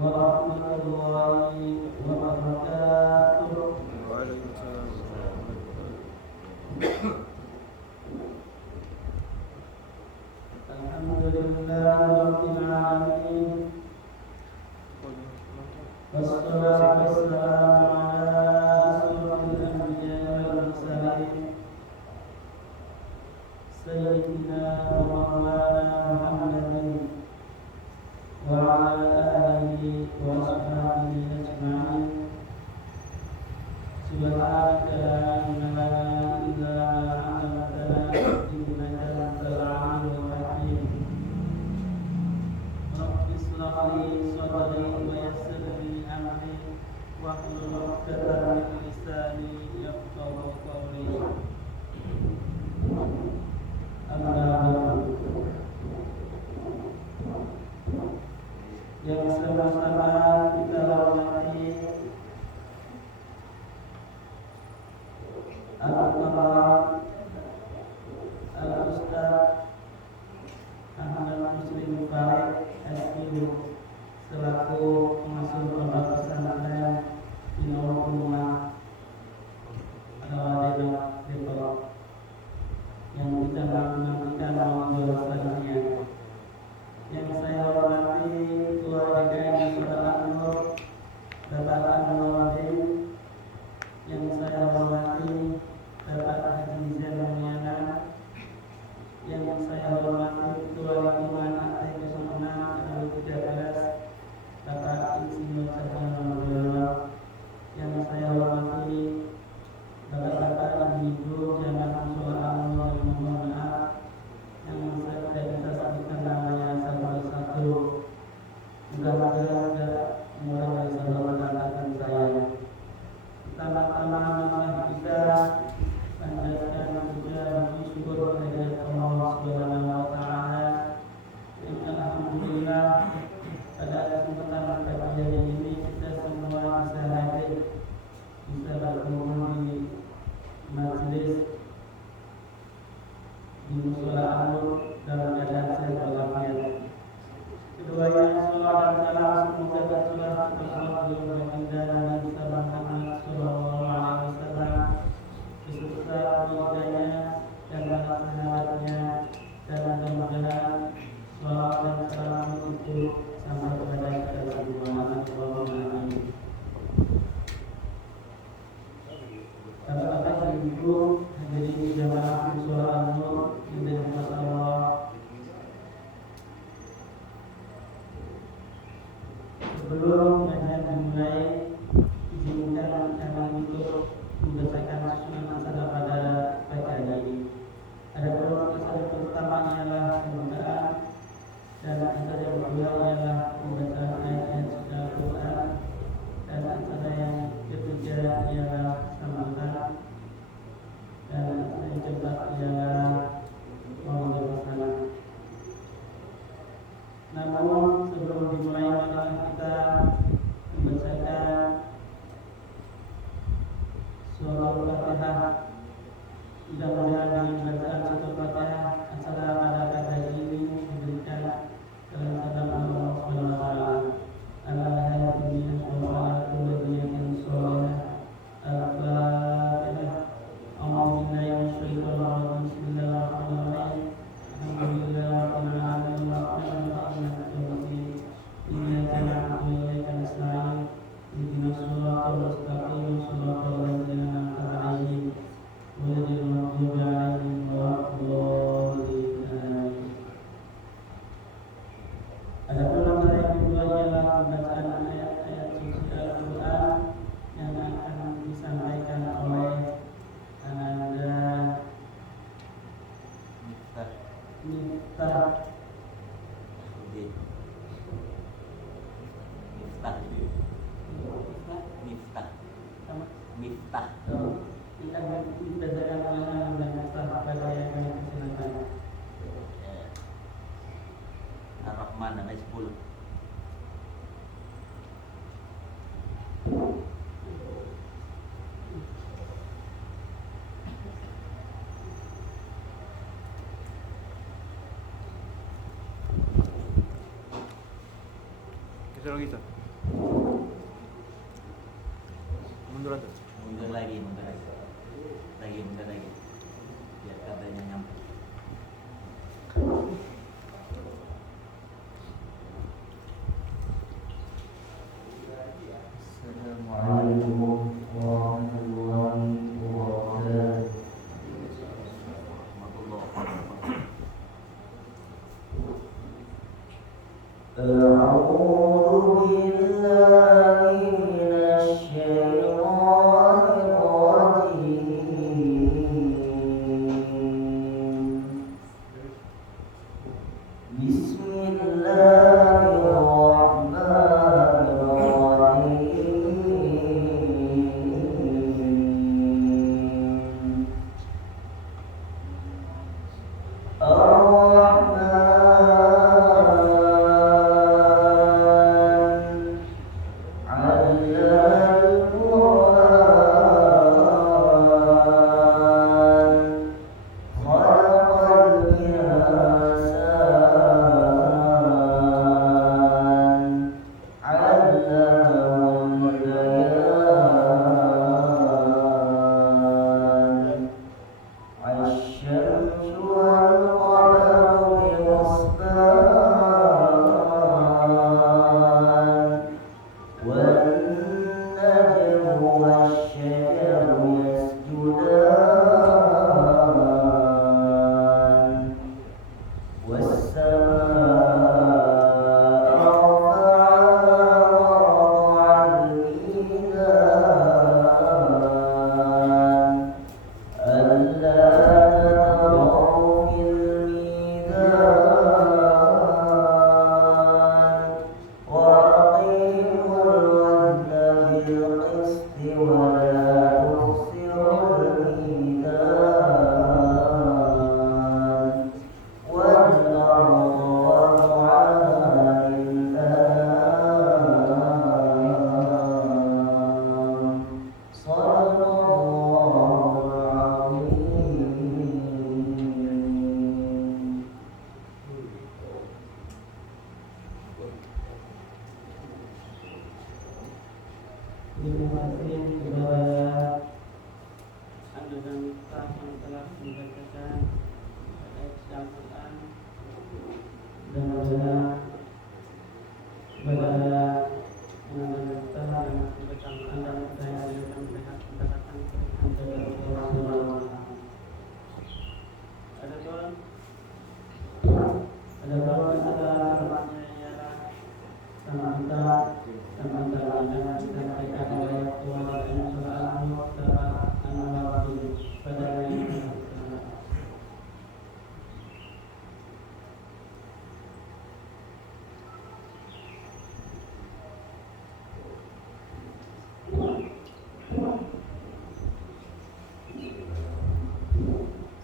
warahmatullahi wabarakatuh. Waalaikumsalam. Alhamdulillahirabbil alamin. Wassalatu wassalamu ala asyrofil anbiya'i wal mursalin sayyidina wa maulana Muhammadin wa ala alihi wa ashabihi ajma'in. Subhanaka la ilma lana illa ma 'allamtana innaka antal alimul hakim. Rabbi ishrah li sadri wa yassir li amri wahlul 'uqdatam min lisani yafqahu qawli. Amma ba'du. Yang sama-sama kita hormati Al-Qur'an Al-Ustaz Ahmad Muslim Farid SPU selaku pengasuh pondok pesantren di Nurul Umah Al-Wadid Depok yang kita menantikan maupun selanjutnya. Yang saya hormati keluarga yang Saudara Nur Bapak Anwarin, yang saya hormati Bapak Haji Zain Mulyana, yang saya hormati Ketua Lingkungan AT 06 2013 Bapak Insinyur Cahyono Nuryono, yang saya hormati Bapak-bapak, ibu-ibu, jamaah mushola An-Nur yang mohon maaf yang saya tidak bisa sebutkan namanya satu persatu. Mudah-mudahan mulai bisa memperkenalkan saya. Pertama-tama marilah kita panjatkan puja dan syukur kehadirat Allah Subhanahu wa taala. Alhamdulillah pada kesempatan pagi hari ini kita semua bisa hadir, bisa berkumpul di majelis di mushola An-Nur dalam keadaan sehat walafiat. Keduanya salawat dan salam semoga tercurah kepada baginda Nabi Muhammad sallallahu alaihi wasallam beserta keluarganya dan para sahabatnya, dan mudah-mudahan salawat dan salam itu sampai kepada kita semua. Allahumma amin. Bapak-bapak, ibu-ibu, hadirin jamaah mushola An-Nur yang dirahmati Allah. Sebelum kajian dimulai, izinkan kami untuk membacakan susunan acara pada pagi hari ini. Adapun acara pertama ialah pembukaan, dan acara yang kedua ialah pembacaan ayat-ayat suci Al-Quran, dan acara yang ketiga ialah sambutan, dan acara yang keempat ialah maulid bersama. Namun sebelum dimulai marilah kita membacakan surah Al-Fatihah. Mudah-mudahan dengan bacaan surah Al-Fatihah acara pada pagi hari ini diberikan kelancaran Allah Subhanahu wa taala. Alhamdulillah wa ala kulli niyatin shalihah. Al-Fatihah. A'udzu billahi minasyaitonir rajim. Bismillahirrahmanirrahim. Alhamdulillahirabbil alamin. Iyyaka na'budu wa iyyaka nasta'in. Ihdinas siratal mustaqim. Shiratal ladzina an'amta 'alaihim ghairil maghdubi 'alaihim waladdallin. Adapun antara yang kedua ialah pembacaan ayat-ayat suci Al-Quran yang akan disampaikan oleh Ananda Miftah Miftah. Ini akan dibacakan oleh Ananda Miftah pada yang kami persilakan. Ar-Rahman ayat 10. Kita lagi tak? Mundur tuh. Mundur lagi, mundur lagi. Biar katanya nyampe. Assalamualaikum warahmatullahi wabarakatuh. أعوذ بالله من الشيطان الرجيم. بسم الله الرحمن الرحيم. الشمس والقمر بحسبان والنجم والشجر يسجدان والسماء رفعها ووضع الميزان ألا تطغوا في الميزان وأقيموا الوزن بالقسط ولا تخسروا الميزان والأرض وضعها للأنام صدق الله العظيم. Terima kasih kepada Anda dan kita yang telah membacakan ayat Al-Quran dan kepada kita yang membacakan Anda saya yang mengatakan Anda dan Rasulullah. Ada soal? Ada soal ada temannya ialah sama kita dengan disampaikan oleh Tuhan dan Salam serta Anwar pada hari ini.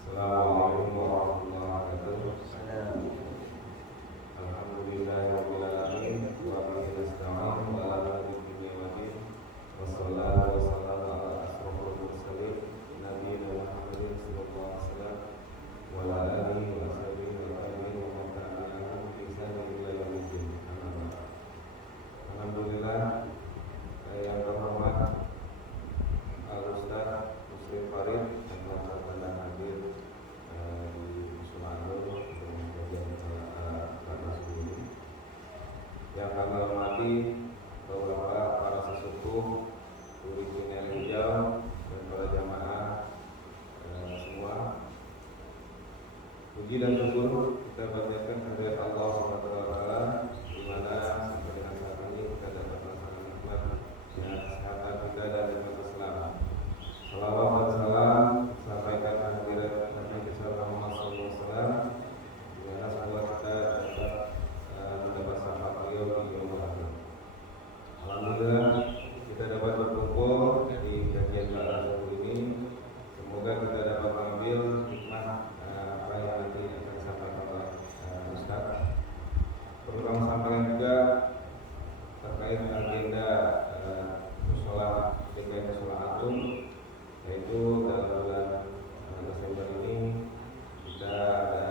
Assalamualaikum warahmatullahi wabarakatuh. Alhamdulillahirabbil alamin wa bihi nasta'in wa ala kulli wajhin wassalatu wassalamu ala asrofil mursalin nabiyina Muhammadin sallallahu alaihi wasallam wa ala alihi wa sahbihi wa tabi'in wa man tabi'ahum bi ihsan ila yaumil din. Alhamdulillah, yang terhormat Al-Ustaz Muslim Farid yang telah berkenan hadir di Sumanur untuk menjadi pada ini. Yang kami hormati beberapa para sesepuh, Turisme Hijau dan para jamaah semua. Puji dan syukur kita panjatkan kehadirat Allah SWT, di mana sampai dengan saat ini kita dapat merasakan nikmat kesehatan kita dan nikmat Islam. Salawat dan salam sampaikan kehadirat Nabi besar Muhammad SAW, di mana semua kita dapat mendapat syafaat beliau di yaumul akhir. Alhamdulillah kita dapat berkumpul di kajian Al-Azhar ini. Semoga kita dapat mengambil hikmah apa yang nanti akan disampaikan oleh Ustaz. Perlu kami sampaikan juga terkait agenda musola DKI Musola Atum, yaitu dalam bulan Desember ini kita ada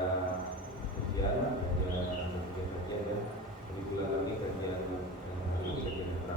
kajian ya. Di bulan ini kajian hari kajian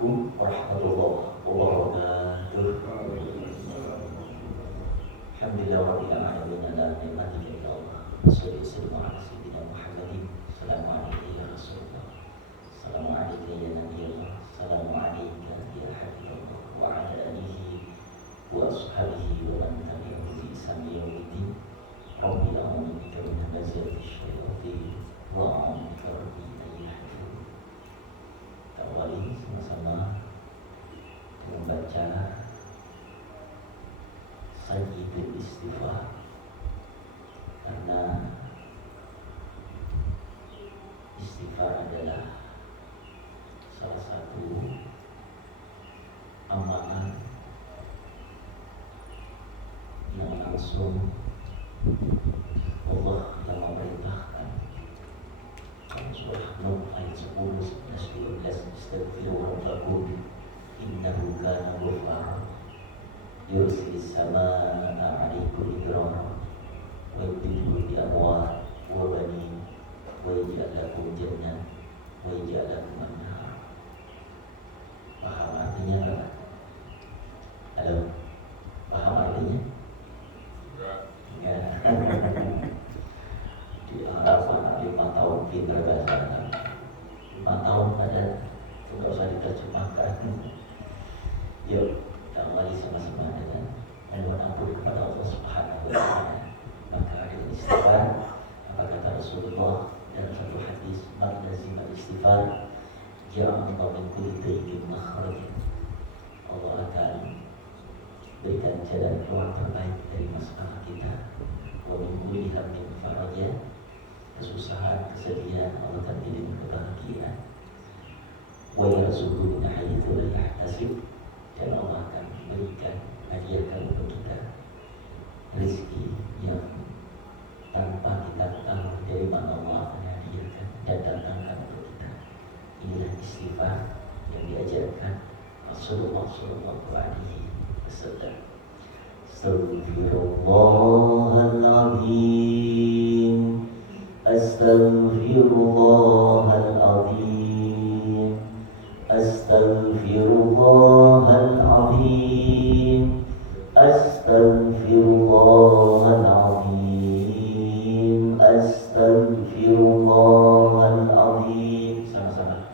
Assalamualaikum warahmatullahi wabarakatuh. Alhamdulillah rabbil alamin ala ni'matika ya Allah. Sallallahu ala sayyidina Muhammadin. Assalamu alayka ya Rasulullah. Assalamu alayka ya Nabiyullah. Assalamu alayka ya Habibullah wa ala alihi wa ashabihi wa man tabi'ahum bi ihsan ila yaumiddin. Rabbi a'udzu bika min hamazati syayatin wa a'udzu bika rabbi an yahdurun. Kita awali sama-sama membaca Sayyidul Istighfar, karena istighfar adalah salah satu amalan yang langsung Allah yang memerintahkan. Dalam surah Nuh ayat 10, 11, 12, Istaghfiru rabbakum innahu kana ghaffara yursilis samaa'a 'alaikum midrara wa yumdidkum bi amwalin wa banin wa yaj'al lakum jannatin wa yaj'al lakum anhara. Paham artinya apa? Halo? Paham artinya? Ya. Di Arafah 5 tahun pintar bahasa Arab. 5 tahun pada tidak usah diterjemahkan. Yuk, kita awali sama-sama dengan mohon ampun kepada Allah Subhanahu wa Ta'ala. Maka ada istighfar, apa kata Rasulullah dalam satu hadis, man lazima istighfar ja'ala min kulli dayyin makhrajin. Allah akan berikan jalan keluar terbaik dari masalah kita. Wa min kulli hammin faraja, kesusahan, kesedihan Allah akan kirim kebahagiaan. Wa yarzuqhu min haitsu la yahtasib, dan Allah akan memberikan, hadiahkan untuk kita rezeki yang tanpa kita tahu dari mana Allah akan hadiahkan dan datangkan untuk kita. Inilah istighfar yang diajarkan Rasulullah sallallahu alaihi wasallam. Astaghfirullahaladzim, astaghfirullahaladzim, astaghfirullahaladzim, astaghfirullahaladzim, astaghfirullahaladzim. Sama-sama.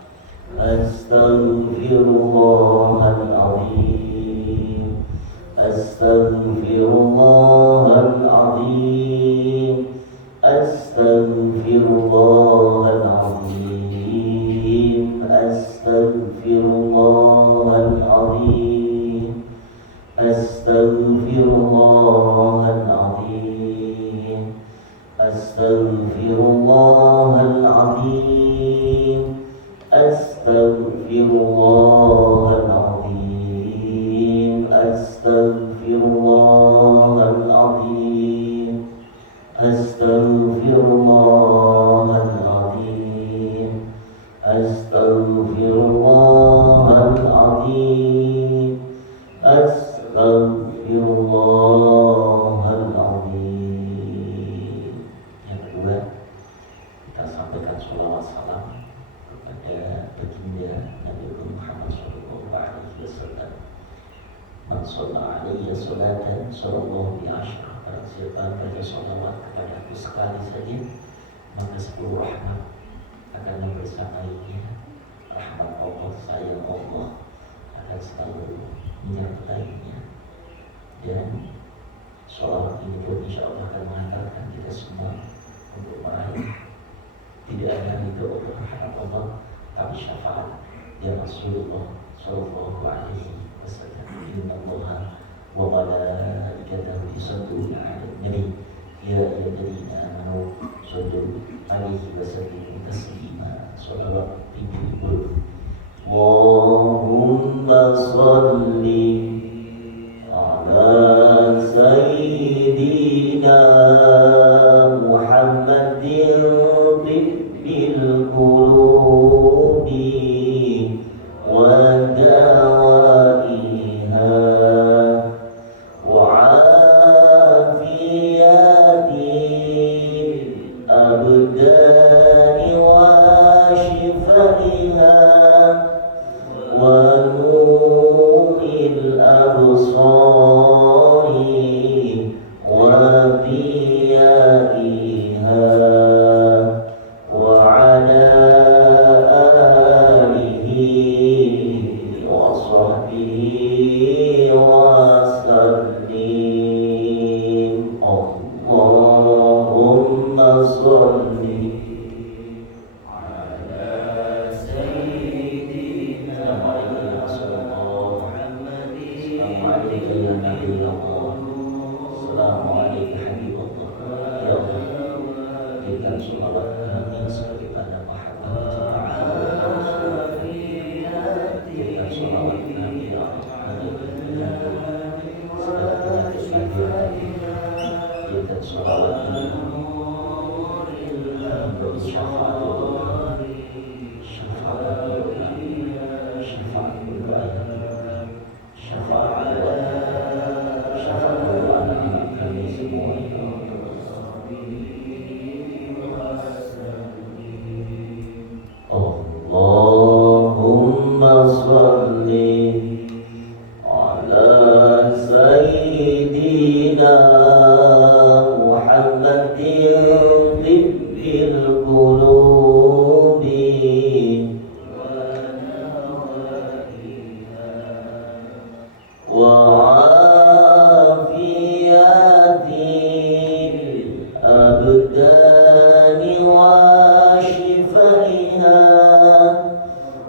Astaghfirullahaladzim, astaghfirullahaladzim, astaghfirullahaladzim, astaghfirullahaladzim, astaghfirullahaladzim, astaghfirullahaladzim, astaghfirullahaladzim, astaghfirullahaladzim, astaghfirullahaladzim, astaghfirullahaladzim, astaghfirullahaladzim. Yang kedua, kita sampaikan sholawat salam kepada baginda Nabi Muhammad sallallahu alaihi wasallam. Man shalla alaihi salatan sallallahu bi asyra. Barang siapa baca sholawat kepada aku sekali saja, maka 10 rahmat akan membersamainya. Rahmat Allah, sayang Allah akan selalu menyertainya. Dan sholawat ini pun insya Allah akan mengantarkan kita semua untuk meraih tidak hanya ridho berharap Allah, tapi syafaat ya Rasulullah sallallahu alaihi wasallam. Innallaha wa malaikatahu yusholluna 'alan nabi ya ayyuhalladzina amanu shollu 'alaihi wa sallimu taslima. Shalawat timbul. Allahumma sholli ala sayyidina Muhammadin tibbil qulubi wa dawaiha wa afiyatil abdani wa shifaiha wa صل على سيدنا محمد طب القلوب وعافية الأبدان وشفائها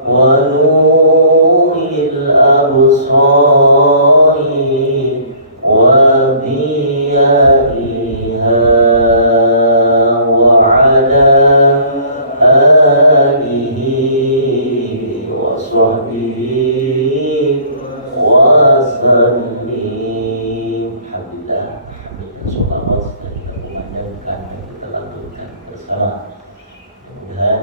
ونور الأبصار وضيائها وعلى آله وصحبه وسلم. Alhamdulillah, sholawat sudah kita kumandangkan dan kita lantunkan bersama. Mudah-mudahan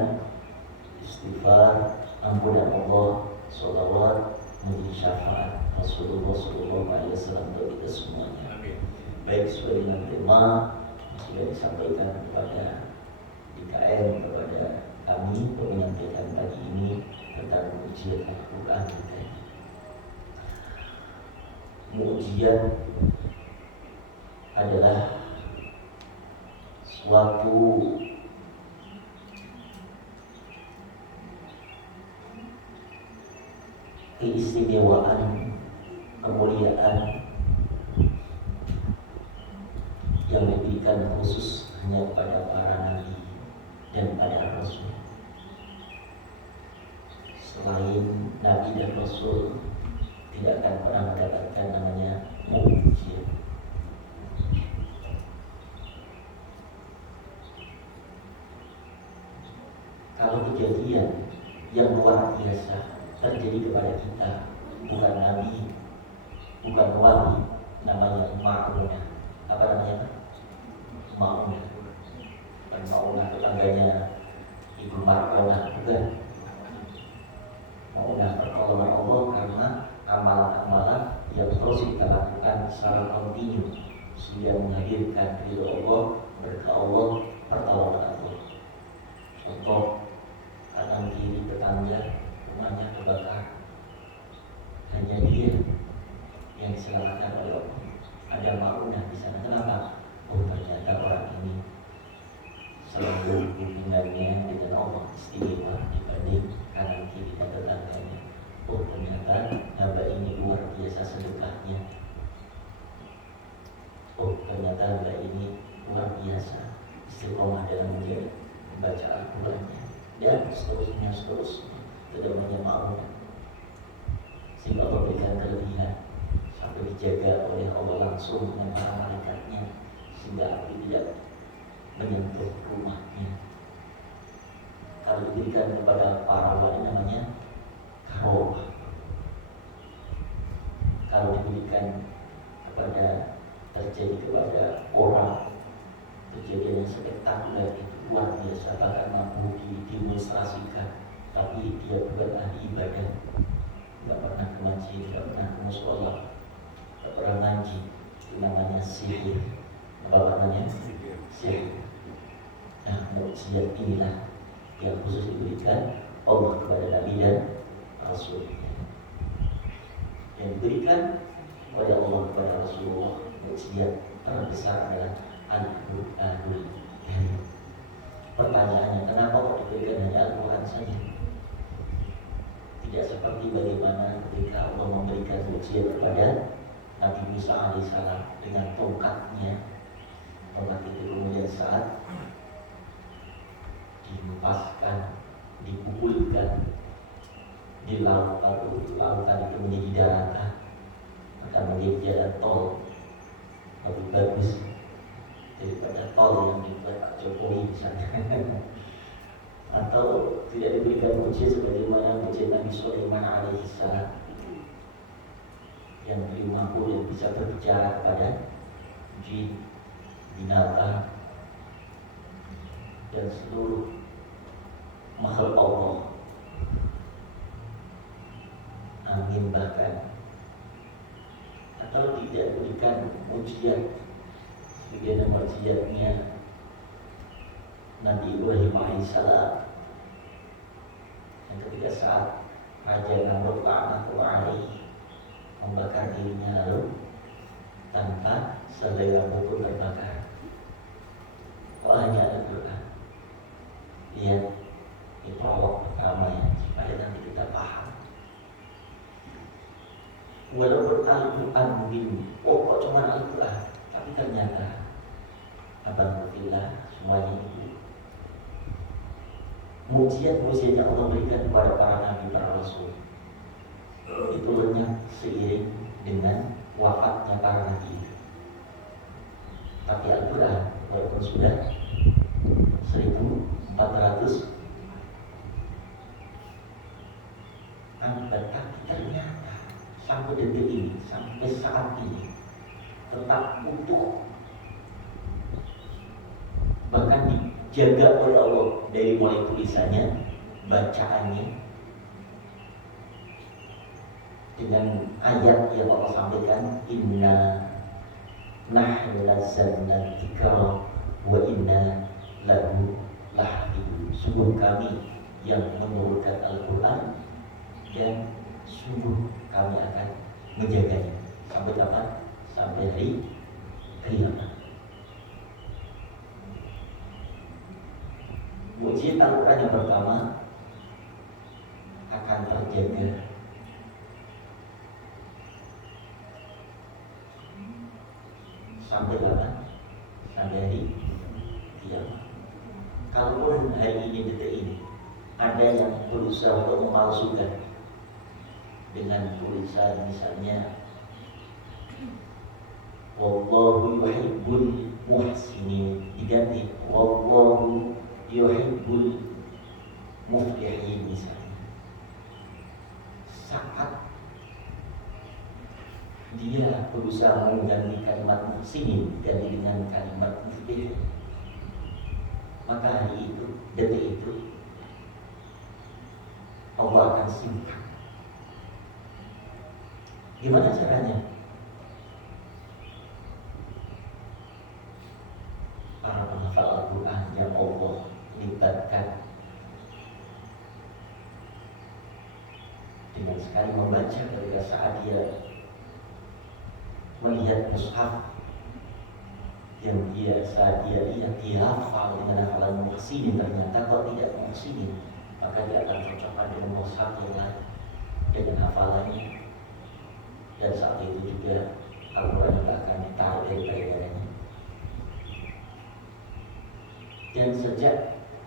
istighfar, ampunan Allah, sholawat menjadi syafaat Rasulullah SAW untuk kita semuanya. Baik sesuai dengan tema sudah disampaikan kepada DKM, kepada kami untuk menyampaikan pagi ini tentang ujian Al-Quran kita ini. Ujian adalah suatu keistimewaan, kemuliaan yang diberikan khusus hanya pada para nabi dan pada rasul. Selain nabi dan rasul tidak akan pernah mendapatkan namanya mukjizat. Kalau kejadian yang luar biasa terjadi kepada kita, bukan nabi, bukan wali, namanya ma'unah. Apa namanya? Ma'unah. Bukan ma'unah tetangganya Ibu Markonah, bukan. Ma'unah pertolongan Allah karena amalan-amalan yang terus kita lakukan secara kontinu sehingga menghadirkan ridho Allah, berkah Allah, pertolongan Allah. Contoh, kanan kiri tetangga rumahnya kebakar, hanya dia yang diselamatkan oleh Allah. Ada ma'unah di sana. Kenapa? Oh, ternyata orang ini selalu hubungannya dengan Allah istimewa dibanding kanan kiri dan tetangganya. Oh, ternyata hamba ini luar biasa sedekahnya. Oh, ternyata hamba ini luar biasa istiqomah dalam membaca Al-Qurannya. Dan seterusnya. Itu namanya ma'unah. Sehingga Allah berikan kelebihan sampai dijaga oleh Allah langsung dengan para malaikatnya sehingga api tidak menyentuh rumahnya. Kalau diberikan kepada para wali namanya karomah. Kalau diberikan terjadi kepada orang kejadian yang spektakuler itu luar biasa, bahkan mampu didemonstrasikan, tapi dia bukan ahli ibadah, tidak pernah ke masjid, tidak pernah ke mushola, tidak pernah ngaji. Itu namanya sihir. Apa namanya? Sihir. Nah, mukjizat inilah yang khusus diberikan Allah kepada Nabi dan Rasulnya. Yang diberikan oleh Allah kepada Rasulullah, mukjizat terbesar adalah Al-Quranul Karim. Pertanyaannya, kenapa kok diberikan hanya Al-Quran saja? Tidak seperti bagaimana ketika Allah memberikan mukjizat kepada Nabi Musa alaihissalam dengan tongkatnya. Tongkat itu kemudian saat dihempaskan, dipukulkan di lautan itu menjadi daratan, akan menjadi jalan tol lebih bagus daripada tol yang dibuat Pak Jokowi misalnya. Atau tidak diberikan mukjizat sebagaimana mukjizat Nabi Sulaiman alaihissalam yang beliau mampu dan bisa berbicara kepada jin, binatang dan seluruh makhluk Allah, angin bahkan. Atau tidak berikan mukjizat sebagaimana mukjizatnya Nabi Ibrahim alaihissalam yang ketika saat Raja Namrud la'natullah alaihi membakar dirinya lalu tanpa selai rambut pun terbakar. Hanya Al-Quran. Lihat, ini prolog pertama ya, supaya nanti kita paham. Walaupun Al-Quran mungkin, kok cuma Al-Quran, tapi ternyata abang Fillah semuanya itu mukjizat-mukjizat yang Allah berikan kepada para nabi, para rasul itu lenyap seiring dengan wafatnya para nabi. Tapi Al-Quran walaupun sudah 1400 abad, tapi ternyata sampai detik ini, sampai saat ini tetap utuh, bahkan dijaga oleh Allah dari mulai tulisannya, bacaannya, dengan ayat yang Allah sampaikan, inna nahnu nazzalna dzikra wa inna lahu lahafidun. Sungguh kami yang menurunkan Al-Quran dan sungguh kami akan menjaganya sampai kapan? Sampai hari kiamat. Mukjizat Al-Quran yang pertama akan terjaga sampai kapan? Sampai hari kiamat. Kalaupun hari ini, detik ini, ada yang berusaha untuk memalsukan dengan tulisan misalnya wallahu yuhibbul muhsinin, diganti wallahu yuhibbul muflihin misalnya. Saat dia berusaha mengganti kalimat muhsinin diganti dengan kalimat muflih, maka hari itu, detik itu Allah akan simpan. Gimana caranya? Para penghafal Al-Quran yang Allah libatkan dengan sekali membaca ketika saat dia melihat mushaf yang biasa dia lihat, dia hafal dengan hafalan muhsinin, ternyata kok tidak muhsinin, maka dia akan cocokkan dengan mushaf yang lain dengan hafalannya, dan saat itu juga Al-Quran juga akan ditarik dari peredarannya. Dan sejak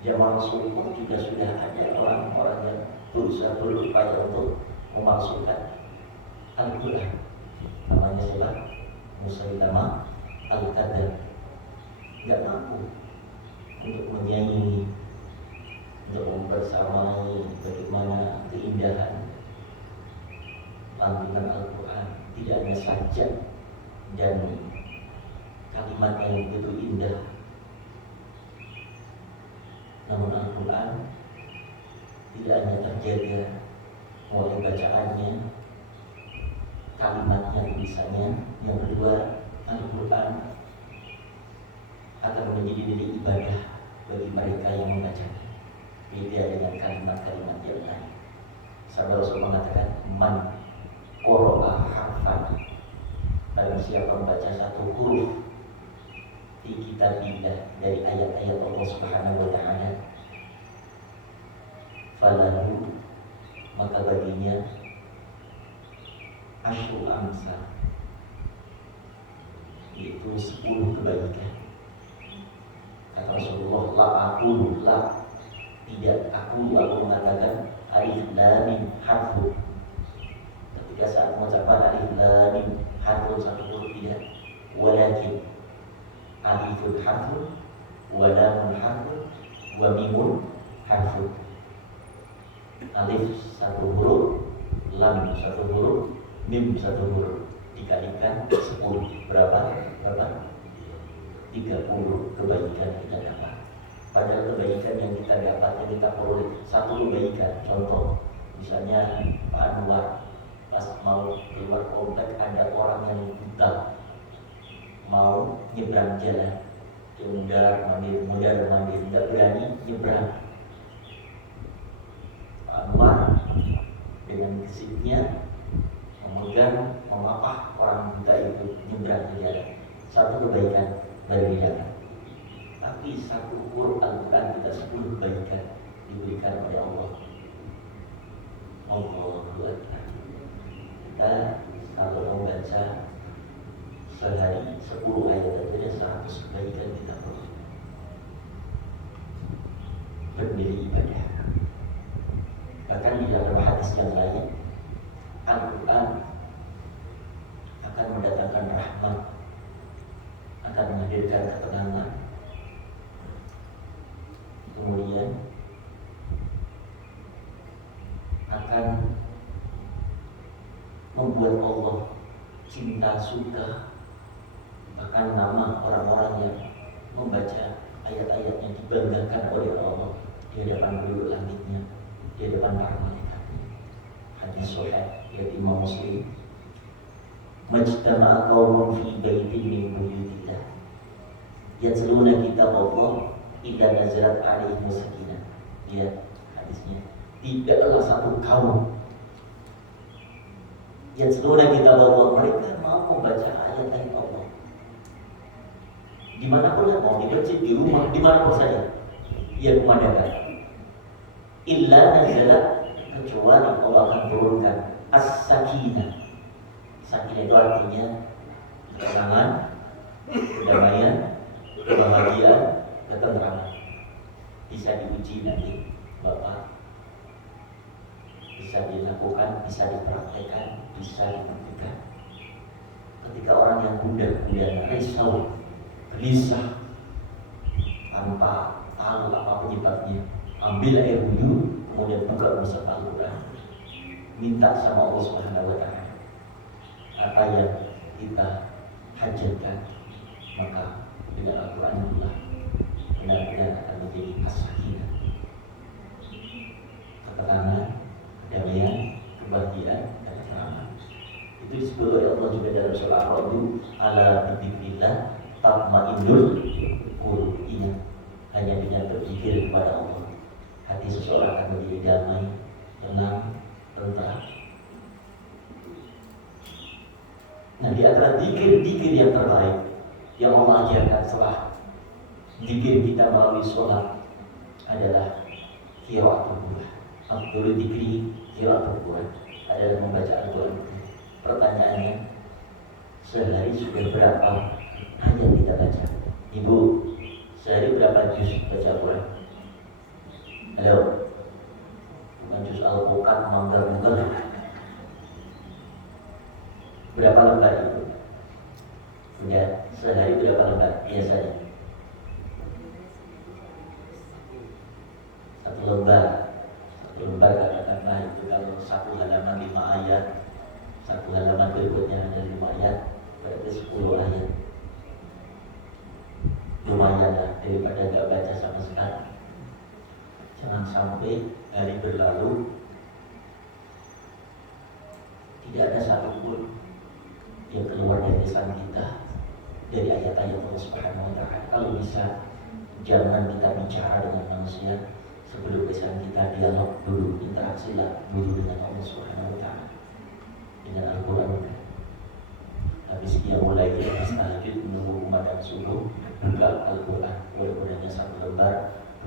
zaman Rasulullah juga sudah ada orang-orang yang berusaha berupaya untuk memalsukan Al-Quran. Namanya siapa? Musailamah Al-Kadzdzab. Tidak mampu untuk menyaingi, untuk mempersamai bagaimana keindahan lantunan Al-Quran. Tidak hanya sajak dan kalimat yang begitu indah, namun Al-Quran tidak hanya terjaga mulai bacaannya, kalimatnya, tulisannya. Yang kedua, Al-Quran akan menjadi nilai ibadah bagi mereka yang membacanya, beda dengan kalimat-kalimat yang lain. Sahabat Rasul mengatakan, man qara'a harfan, barang siapa membaca satu huruf di kitabillah, dari ayat-ayat Allah Subhanahu wa ta'ala, falahu, maka baginya asyru amsal, yaitu 10 kebaikan. Kata Rasulullah, la aqulu, la, tidak aku mengatakan alif lam mim harfun. Ketika saat mengucapkan alif lam mim harfun, satu huruf, tidak, walakin alifun harfun, wa lamun harfun, wa mimun harfun. Alif satu huruf, lam satu huruf, mim satu huruf, dikalikan 10, berapa? 30 kebaikan kita dapat. Padahal kebaikan yang kita dapat, yang kita peroleh, satu kebaikan. Contoh, misalnya Pak Anwar pas mau keluar komplek, ada orang yang buta mau nyebrang jalan, dia mundar-mandir, tidak berani nyebrang. Pak Anwar wujudnya memegang, memapah orang buta itu nyebrang ke jalan. Satu kebaikan dari bidang. Tapi satu huruf Al-Quran kita 10 kebaikan diberikan oleh Allah. Allahu Akbar. Kita kalau membaca sehari 10 ayat saja 100 kebaikan kita peroleh. Berdiri ibadah. Bahkan di dalam hadis yang lain, Al-Quran akan mendatangkan rahmat, akan menghadirkan ketenangan. Kemudian akan membuat Allah cinta suka. Bahkan nama orang-orang yang membaca ayat-ayatnya dibanggakan oleh Allah di hadapan penduduk langitnya, di hadapan para malaikatnya. Hadis sahih riwayat Imam Muslim. Majtama'a qaumun fi baitin min buyutillah yatluna kitab Allah illa nazalat alaihim sakinah. Lihat hadisnya. Tidaklah satu kaum yatluna kitab Allah, mereka mau membaca ayat-ayat Allah. Dimanapun mau di masjid, di rumah, dimanapun saja ia kumandangkan. Illa nazalat, kecuali Allah akan turunkan as-sakinah. Sakinah itu artinya ketenangan, kedamaian, kebahagiaan, ketentraman. Bisa diuji nanti Bapak, bisa dilakukan, bisa dipraktekkan, bisa dibuktikan. Ketika orang yang gundah-gundah, risau, gelisah, tanpa tahu apa penyebabnya, ambil air wudhu, kemudian buka bersama Al-Quran, minta sama Allah Subhanahu wa Ta'ala apa yang kita hajatkan, maka dengan Al-Quran itulah benar-benar akan menjadi as-sakinah, ketenangan, kedamaian, kebahagiaan, dan ketenangan. Itu disebut oleh Allah juga dalam surah Al-Ra'd, ala bidzikrillah tatma'innul qulub. Ingat, hanya dengan berzikir kepada Allah hati seseorang akan menjadi damai, tenang, tentram. Nah, di antara zikir-zikir yang terbaik yang Allah ajarkan setelah zikir kita melalui sholat adalah qiraatul Quran. Afdhalul dzikri qiraatul Quran, adalah membaca Al-Quran. Pertanyaannya, sehari sudah berapa ayat kita baca? Ibu, sehari berapa juz baca Quran? Halo? Bukan juz Al-Quran, mangga-mangga. Berapa lembar itu? Sudah sehari berapa lembar biasanya? 1 lembar. 1 lembar katakanlah itu kalau 1 halaman 5 ayat, 1 halaman berikutnya ada 5 ayat, berarti 10 ayat. Lumayan lah daripada gak baca sama sekali. Jangan sampai hari berlalu tidak ada satupun yang keluar dari lisan kita dari ayat-ayat Allah Subhanahu wa Ta'ala. Kalau bisa, jangan kita bicara dengan manusia sebelum lisan kita dialog dulu, interaksi lah dulu dengan Allah Subhanahu wa Ta'ala, dengan Al-Quran. Habis dia mulai di atas tahajud menunggu kumandang subuh, buka Al-Quran, walaupun hanya 1 lembar,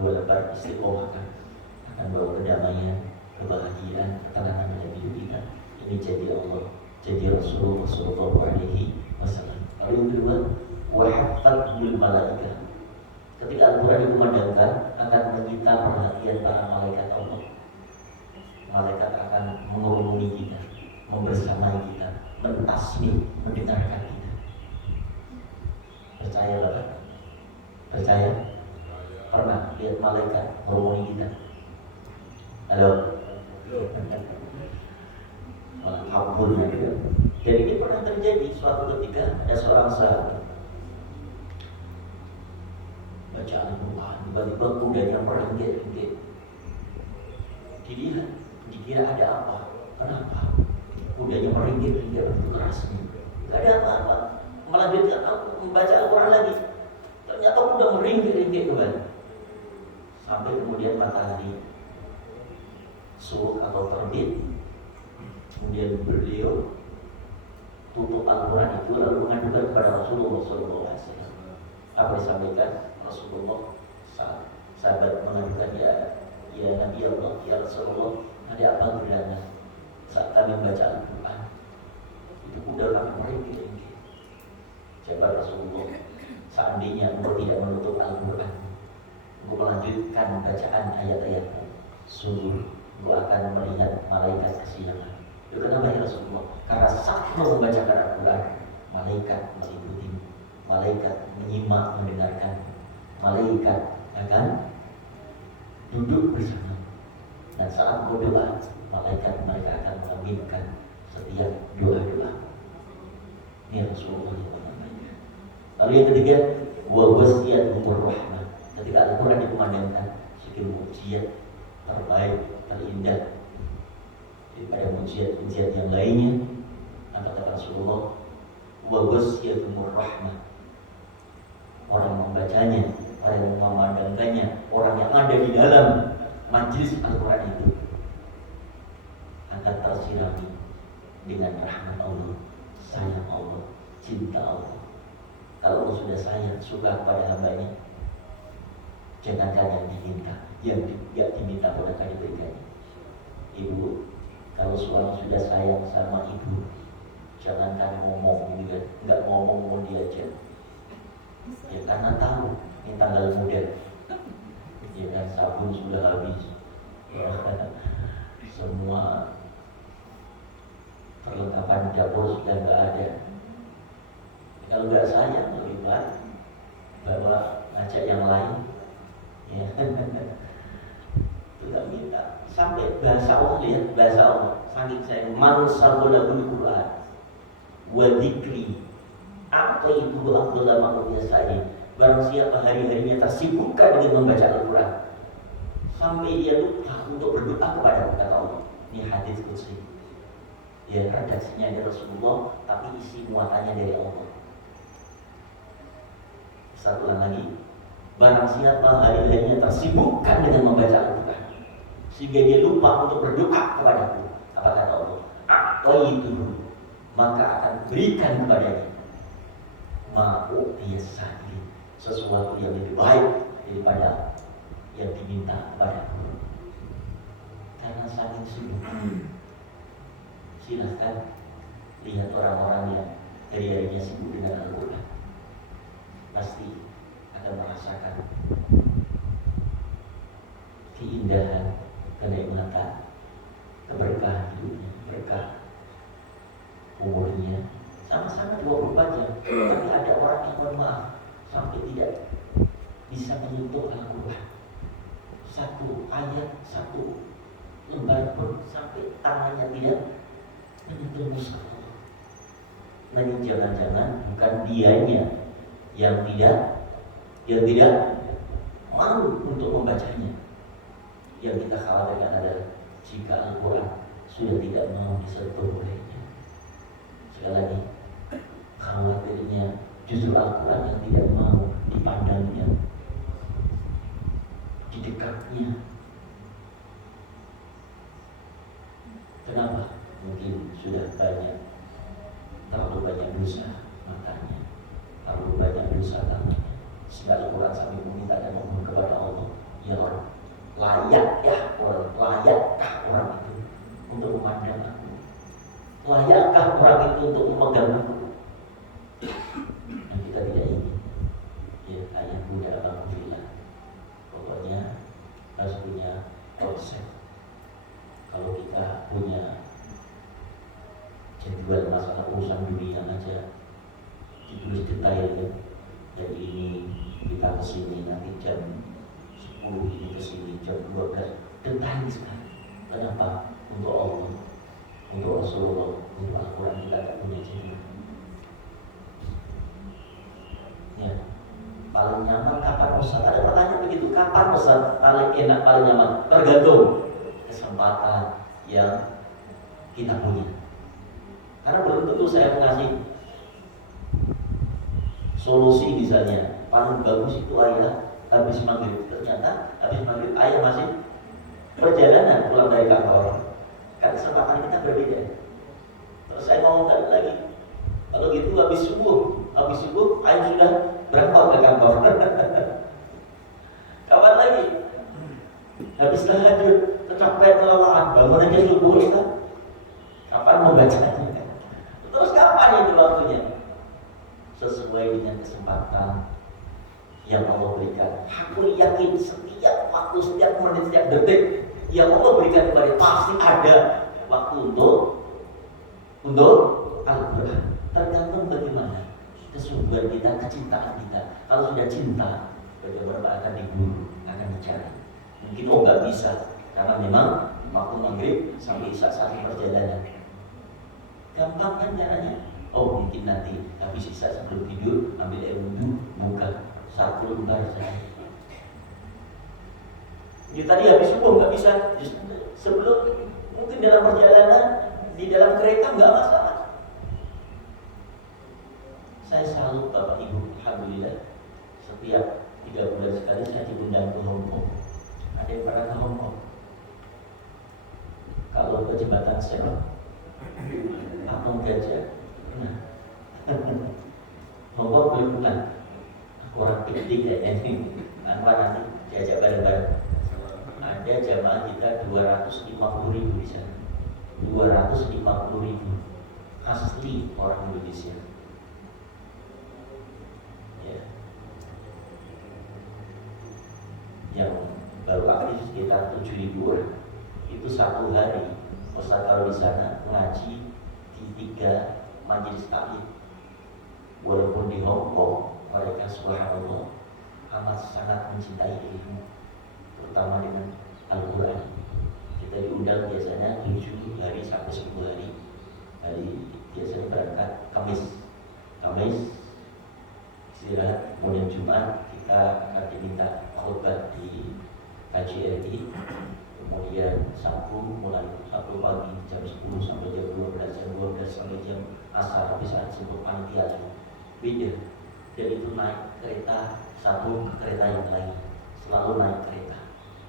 2 lembar, istiqomahkan, akan bawa kedamaian, kebahagiaan, ketenangan dalam hidup kita. Ini jadi Allah, jadi Rasulullah Sallallahu Alaihi Wasallam. Lalu yang kedua, wahafatul malaikah. Ketika Al-Quran dikumandangkan, akan menyita perhatian para malaikat Allah. Malaikat akan mengurungi kita, membersamai kita, mentasmi, mendengarkan kita. Percaya Bapak? Percaya? Pernah lihat malaikat mengurungi kita? Halo? Ampun ya. Dan ini pernah terjadi suatu ketika ada seorang sahabat baca Al-Quran, tiba-tiba kudanya merenggit-renggit. Dikira ada apa? Kenapa? Kudanya merenggit-renggit begitu kerasnya. Gak ada apa-apa. Melanjutkan membaca Al-Quran lagi. Ternyata kuda merenggit-renggit kembali. Sampai kemudian matahari surut atau terbit. Kemudian beliau tutup Al-Quran itu lalu mengadukan kepada Rasulullah SAW. Apa disampaikan Rasulullah? Sahabat mengadukan, ya Nabi Allah, ya Rasulullah, ada apa gerangan saat kami membaca Al-Quran? Itu udah kami mereka. Jawab Rasulullah, seandainya engkau tidak menutup Al-Quran, engkau melanjutkan bacaan ayat-ayatmu, sungguh engkau akan melihat malaikat kesiangan. Ya kenapa ya Rasulullah? Karena saat engkau membacakan Al-Quran, malaikat mengikuti, malaikat menyimak, mendengarkan, malaikat akan duduk bersama. Dan saat engkau doa, malaikat mereka akan mengaminkan setiap doa-doa. Ini Rasulullah yang menyampaikan. Lalu yang ketiga, wa wasiyatuhur rahmah. Ketika Al-Quran dikumandangkan sebagai mukjizat terbaik, terindah daripada mukjizat yang lainnya, kata Rasulullah, wa wasiyatuhur rahmah. Orang membacanya, orang yang memandangkannya, orang yang ada di dalam majlis Al-Quran itu akan tersirami dengan rahmat Allah, sayang Allah, cinta Allah. Kalau Allah sudah sayang, suka kepada hambanya, jangankan yang diminta, yang tidak diminta pun akan diberikannya. Ibu, kalau suami sudah sayang sama ibu, jangankan ngomong juga, nggak ngomong diajak. Ya karena tahu ini tanggal muda, ya kan, sabun sudah habis, ya, semua perlengkapan dapur sudah nggak ada. Kalau nggak sayang lebih baik bawa ngajak yang lain, ya. Tidak minta sampai bahasa Allah, lihat bahasa Allah, saking saya mansabulabul Quran wa dzikri, apa itu Abdullah Ma'ruf Sa'id. Barang siapa hari-harinya tersibukkan dengan membaca Al-Quran sampai dia lupa untuk berdoa kepada Allah. Ini hadis qudsi. Ya, redaksinya dari Rasulullah, tapi isi muatannya dari Allah. Satu lagi, barang siapa hari-harinya tersibukkan dengan membaca Al-Quran sehingga dia lupa untuk berdoa kepadaku, apa kata Allah? Itu maka akan berikan kepadanya ma'u biasa'il, sesuatu yang lebih baik daripada yang diminta kepadaku. Karena saking sibuk. Silahkan lihat orang-orang yang hari-harinya sibuk dengan Al-Quran, pasti akan merasakan keindahan, kenikmatan, keberkahan hidupnya, berkah umurnya. Sama-sama 24 jam, tapi ada orang yang mohon maaf sampai tidak bisa menyentuh Al-Quran, satu ayat, satu lembar pun sampai tangannya tidak menyentuh mushaf. Nah, ini jangan-jangan bukan dianya yang tidak mau untuk membacanya. Yang kita khawatirkan adalah jika Al-Quran sudah tidak mau disentuh olehnya. Sekali lagi, khawatirnya justru Al-Quran yang tidak mau dipandangnya, didekatnya. Kenapa? Mungkin sudah terlalu banyak dosa matanya, terlalu banyak dosa tangannya, sehingga Al-Quran sambil meminta dan memohon kepada Allah, ya Allah, layakkah orang itu untuk memandang aku? Layakkah orang itu untuk memegang aku? Yang kita tidak ingin. Ya, ayah bunda abang bilang, pokoknya harus punya konsep. Kalau kita punya jadwal masalah urusan dunia aja ditulis detailnya, jadi ini kita kesini nanti jam 10, ini kesini jam 12, detail sekali. Kenapa? Untuk Allah, untuk Rasulullah, untuk Al-Quran kita tak punya jadwal. Ya, paling nyaman kapan Ustaz? Ada pertanyaan begitu, kapan Ustaz paling enak, paling nyaman? Tergantung kesempatan yang kita punya. Karena belum tentu saya mengasih solusi, misalnya paling bagus itu ayah habis maghrib, ternyata habis maghrib ayah masih perjalanan pulang dari kantor. Kan kesempatan kita berbeda. ke kantor. Kapan lagi? Habis tahajud, kecapean kelelahan, bangun aja subuh Ustaz. Kapan mau bacanya? Terus kapan itu waktunya? Sesuai dengan kesempatan yang Allah berikan. Aku yakin setiap waktu, setiap menit, setiap detik yang Allah berikan kepada pasti ada waktu untuk Al-Quran. Tergantung bagaimana kesungguhan kita, kecintaan kita. Kalau sudah cinta, bagaimana akan diguru, akan dicari. Mungkin nggak bisa, karena memang waktu maghrib sampai isya satu perjalanan. Gampang kan caranya? Oh mungkin nanti habis isya sebelum tidur ambil air wudhu, buka satu lembar saja. Jadi tadi habis subuh nggak bisa, sebelum mungkin dalam perjalanan di dalam kereta nggak masalah. Saya salut Bapak Ibu, alhamdulillah. Setiap 3 bulan sekali saya diundang ke Hong Kong. Ada yang pernah ke Hong Kong? Kalau ke jembatan Sewa, Patung Gajah, pernah. Hong Kong belum pernah. Orang piknik kayaknya ini. Nanti diajak bareng-bareng. Ada jamaah kita 250.000 di sana. 250.000 asli orang Indonesia. Ya. Yang baru aktif sekitar 7.000 orang. Itu satu hari Ustaz kalau di sana ngaji di 3 majelis taklim. Walaupun di Hong Kong mereka subhanallah amat sangat mencintai ilmu, terutama dengan Al-Quran. Kita diundang biasanya 7 hari sampai 10 hari. Hari biasanya berangkat Kamis istirahat, kemudian Jumat kita akan diminta khutbah di KJRI, kemudian Sabtu mulai Sabtu pagi jam 10 sampai jam 12, jam 12 sampai jam asar, habis sebut panitia beda. Dan itu naik kereta satu ke kereta yang lain, selalu naik kereta.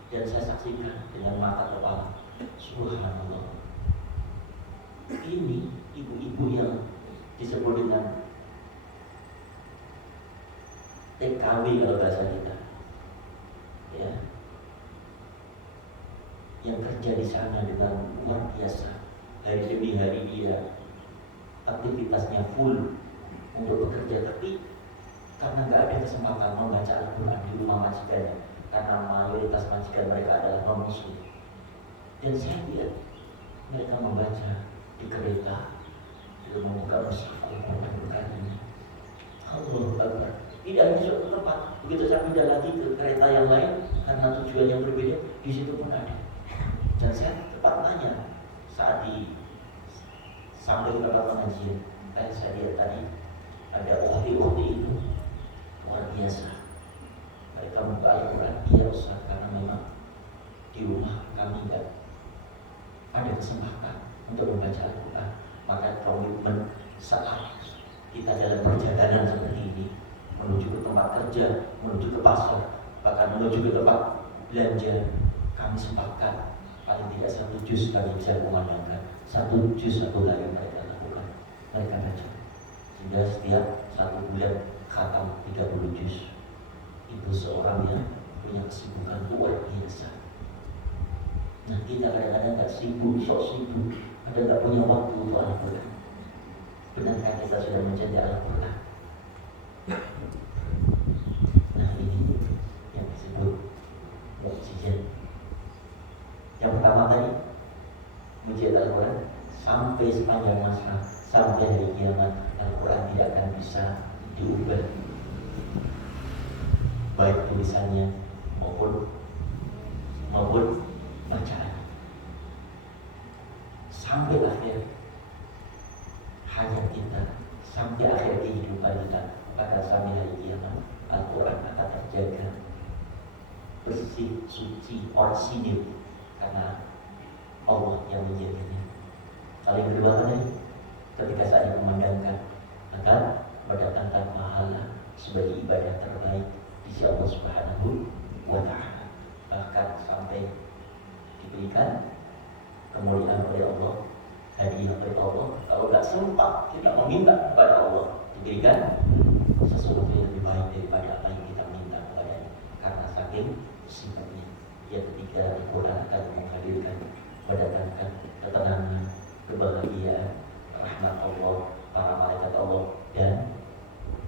Dan saya saksikan dengan mata kepala, subhanallah, ini ibu-ibu yang disebut dengan TKW kalau bahasa kita, ya, yang kerja di sana dengan luar biasa. Hari demi hari dia aktivitasnya full untuk bekerja, tapi karena nggak ada kesempatan membaca Al-Quran di rumah majikannya, karena mayoritas majikan mereka adalah non-muslim. Dan saya lihat mereka membaca di kereta, dia membuka mushaf Al-Quran ini. Allahu Akbar. Tidak hanya suatu tempat, begitu saya pindah lagi ke kereta yang lain karena tujuan yang berbeda, di situ pun ada. Dan saya tepat tanya saat di sambil tempat pengajian, saya lihat tadi ada ukti-ukti itu luar biasa. Mereka membuka Al-Quran, iya Ustaz, karena memang di rumah kami tidak ada kesempatan untuk membaca Al-Quran. Maka komitmen saat kita dalam perjalanan seperti ini, menuju ke tempat kerja, menuju ke pasar, bahkan menuju ke tempat belanja, kami sempatkan paling tidak 1 juz kami bisa memandangkan, 1 juz 1 hari mereka lakukan, mereka baca. Sehingga setiap 1 bulan khatam 30 juz. Itu seorang yang punya kesibukan luar biasa. Nah kita kadang-kadang gak sibuk, sok sibuk, kadang gak punya waktu untuk Al-Quran. Benarkah kita sudah menjadi Al-Quran? Nah ini yang disebut mukjizat. Yang pertama tadi mukjizat Al-Quran, sampai sepanjang masa, sampai hari kiamat Al-Quran tidak akan bisa diubah, baik tulisannya maupun bacaan sampai akhir hayat kita, sampai akhir kehidupan kita. Pada sampai hari kiamat Al-Quran akan terjaga bersih, suci, orsinil, karena Allah yang menjaganya. Paling kedua tadi, ketika saya memandangkan akan mendatangkan pahala sebagai ibadah terbaik di sisi Allah Subhanahu wa Ta'ala, bahkan sampai diberikan kemuliaan oleh Allah, hadiah oleh Allah. Kalau tidak sempat kita meminta kepada Allah, diberikan sesuatu yang lebih baik daripada apa yang kita minta kepadanya, karena saking sifatnya. Yang ketiga, Al-Quran akan menghadirkan, mendatangkan ketenangan, kebahagiaan, rahmat Allah, para malaikat Allah, dan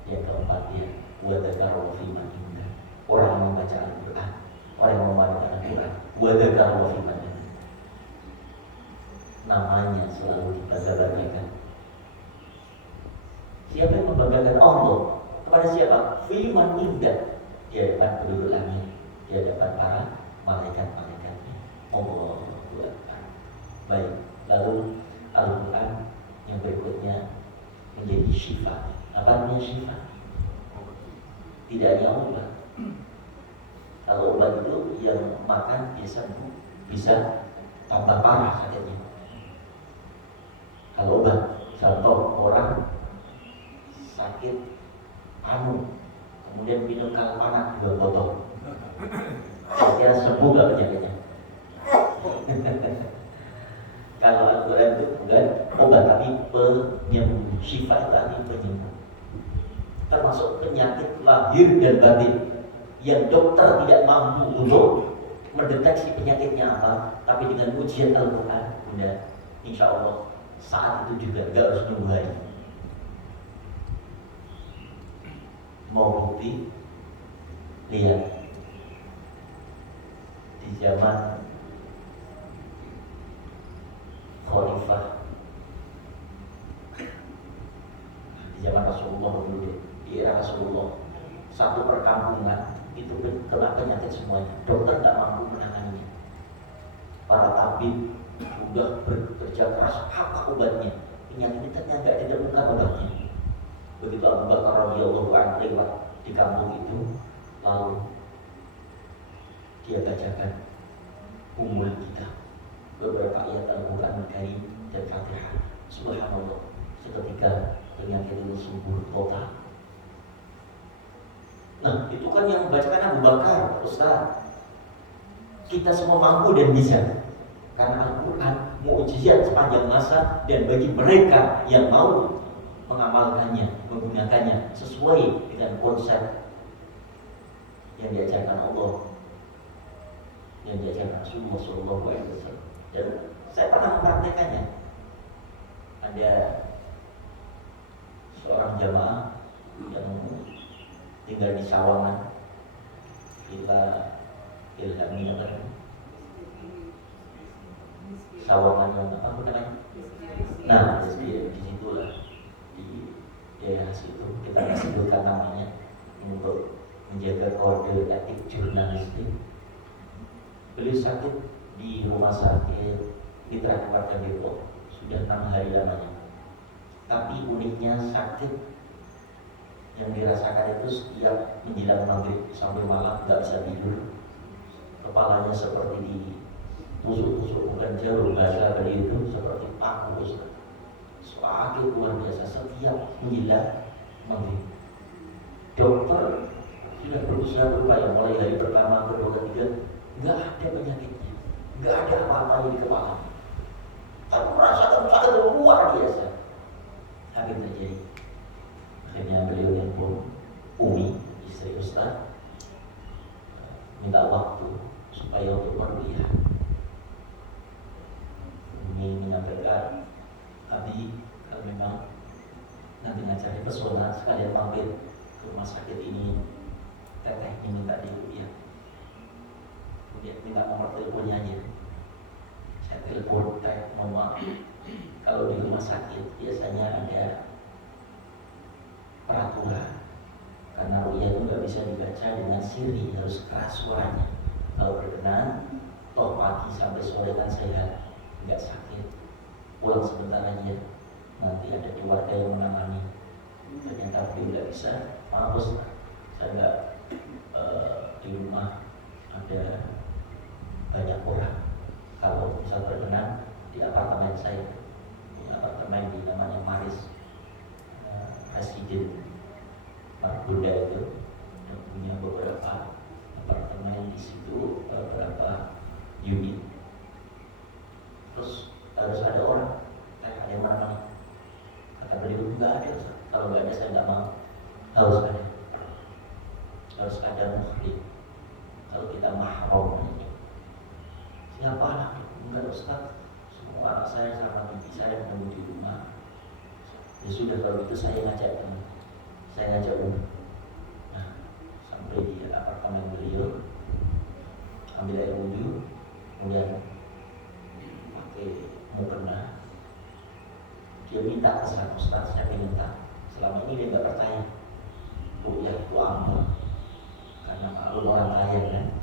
yang keempat ya, wa dzakara fi man indah. Orang yang membaca Al-Quran, orang yang membaca Al-Quran, wa dzakara fi man indah, namanya selalu dibangga-banggakan. Siapa yang membanggakan Allah? Kepada siapa? Fi man indah, di hadapan penduduk langit, di hadapan para malaikat-malaikatnya. Allahu Akbar. Baik, lalu Al-Quran yang berikutnya menjadi syifa. Apa artinya syifa? Tidak hanya obat. Kalau obat itu yang makan bisa tambah parah sakitnya. Kalau obat, contoh orang sakit anu, kemudian minum kalpanak 2 botol, kira sembuh gak penyakitnya? Kalau Al-Quran itu bukan obat, tapi penyembuh. Syifa tadi penyembuh, termasuk penyakit lahir dan batin yang dokter tidak mampu untuk mendeteksi penyakitnya apa, tapi dengan ujian Al-Quran, Bunda, insya Allah saat itu juga gak harus nunggu hari. Mau bukti? Lihat di zaman Khalifah, di zaman Rasulullah dulu, di era Rasulullah, satu perkampungan itu kena penyakit semuanya. Dokter tidak mampu menanganinya. Para tabib sudah bekerja keras, apa obatnya? Penyakit ternyata tidak ditemukan obatnya. Begitu Abu Bakar radhiyallahu anhu lewat di kampung itu, lalu dia bacakan umul kita, beberapa ayat Al-Quran Al-Karim dan Fatihah. Subhanallah, seketika penyakit itu sembuh total. Nah, itu kan yang membacakan Abu Bakar, Ustaz. Kita semua mampu dan bisa, karena Al-Quran mukjizat sepanjang masa, dan bagi mereka yang mau mengamalkannya, menggunakannya sesuai dengan konsep yang diajarkan Allah, yang diajarkan Rasulullah SAW. Dan saya pernah mempraktekannya. Ada seorang jamaah yang tinggal di Sawangan, kita ilhami apa? Sawangan yang apa namanya? Nah, di situlah, di daerah situ, kita nggak sebutkan namanya untuk menjaga kode etik jurnalistik. Beliau sakit di rumah sakit Mitra Keluarga Depok sudah 6 hari lamanya. Tapi uniknya sakit yang dirasakan itu setiap menjelang maghrib sampai malam nggak bisa tidur. Kepalanya seperti ditusuk-tusuk, bukan jarum, bahasa beliau itu seperti paku. Sakit luar biasa setiap menjelang maghrib. Dokter sudah berusaha berupaya mulai hari pertama, kedua, ketiga, nggak ada penyakitnya, nggak ada apa-apa di kepala. Tapi merasakan sakit luar biasa. Apa yang terjadi? Akhirnya beliau telepon Umi, istri Ustaz, minta waktu supaya untuk meruqyah. Umi menyampaikan, Abi, kalau memang nanti ngajari pesona sekalian mampir ke rumah sakit ini, teteh ini minta diruqyah. Kemudian minta nomor teleponnya aja. Saya telepon, teh, mohon maaf, kalau di rumah sakit biasanya ada peraturan, karena ruqyah itu nggak bisa dibaca dengan sirri, harus keras suaranya. Kalau berkenan, toh pagi sampai sore kan sehat, nggak sakit, pulang sebentar aja, nanti ada keluarga yang menangani. Ternyata beliau nggak bisa, maaf Bos, saya nggak di rumah ada banyak orang. Kalau bisa berkenan di apartemen saya, apartemen di namanya Maris Residen Margonda itu, dan punya beberapa apartemen di situ, beberapa unit. Terus harus ada orang, ada yang mana? Kata beliau nggak ada, kalau nggak ada saya nggak mau. harus ada muhrim. Kalau kita mahram, siapa anak? Enggak Ustaz, semua anak saya sama bibi saya menunggu di rumah. Ya sudah, kalau itu saya ngajak Nah, sampai di apartemen beliau, ambil air wudhu, kemudian pakai mukena. Dia minta kesan, Ustaz, saya minta. Selama ini dia nggak percaya. Ya itu amal, karena maklum orang kaya kan,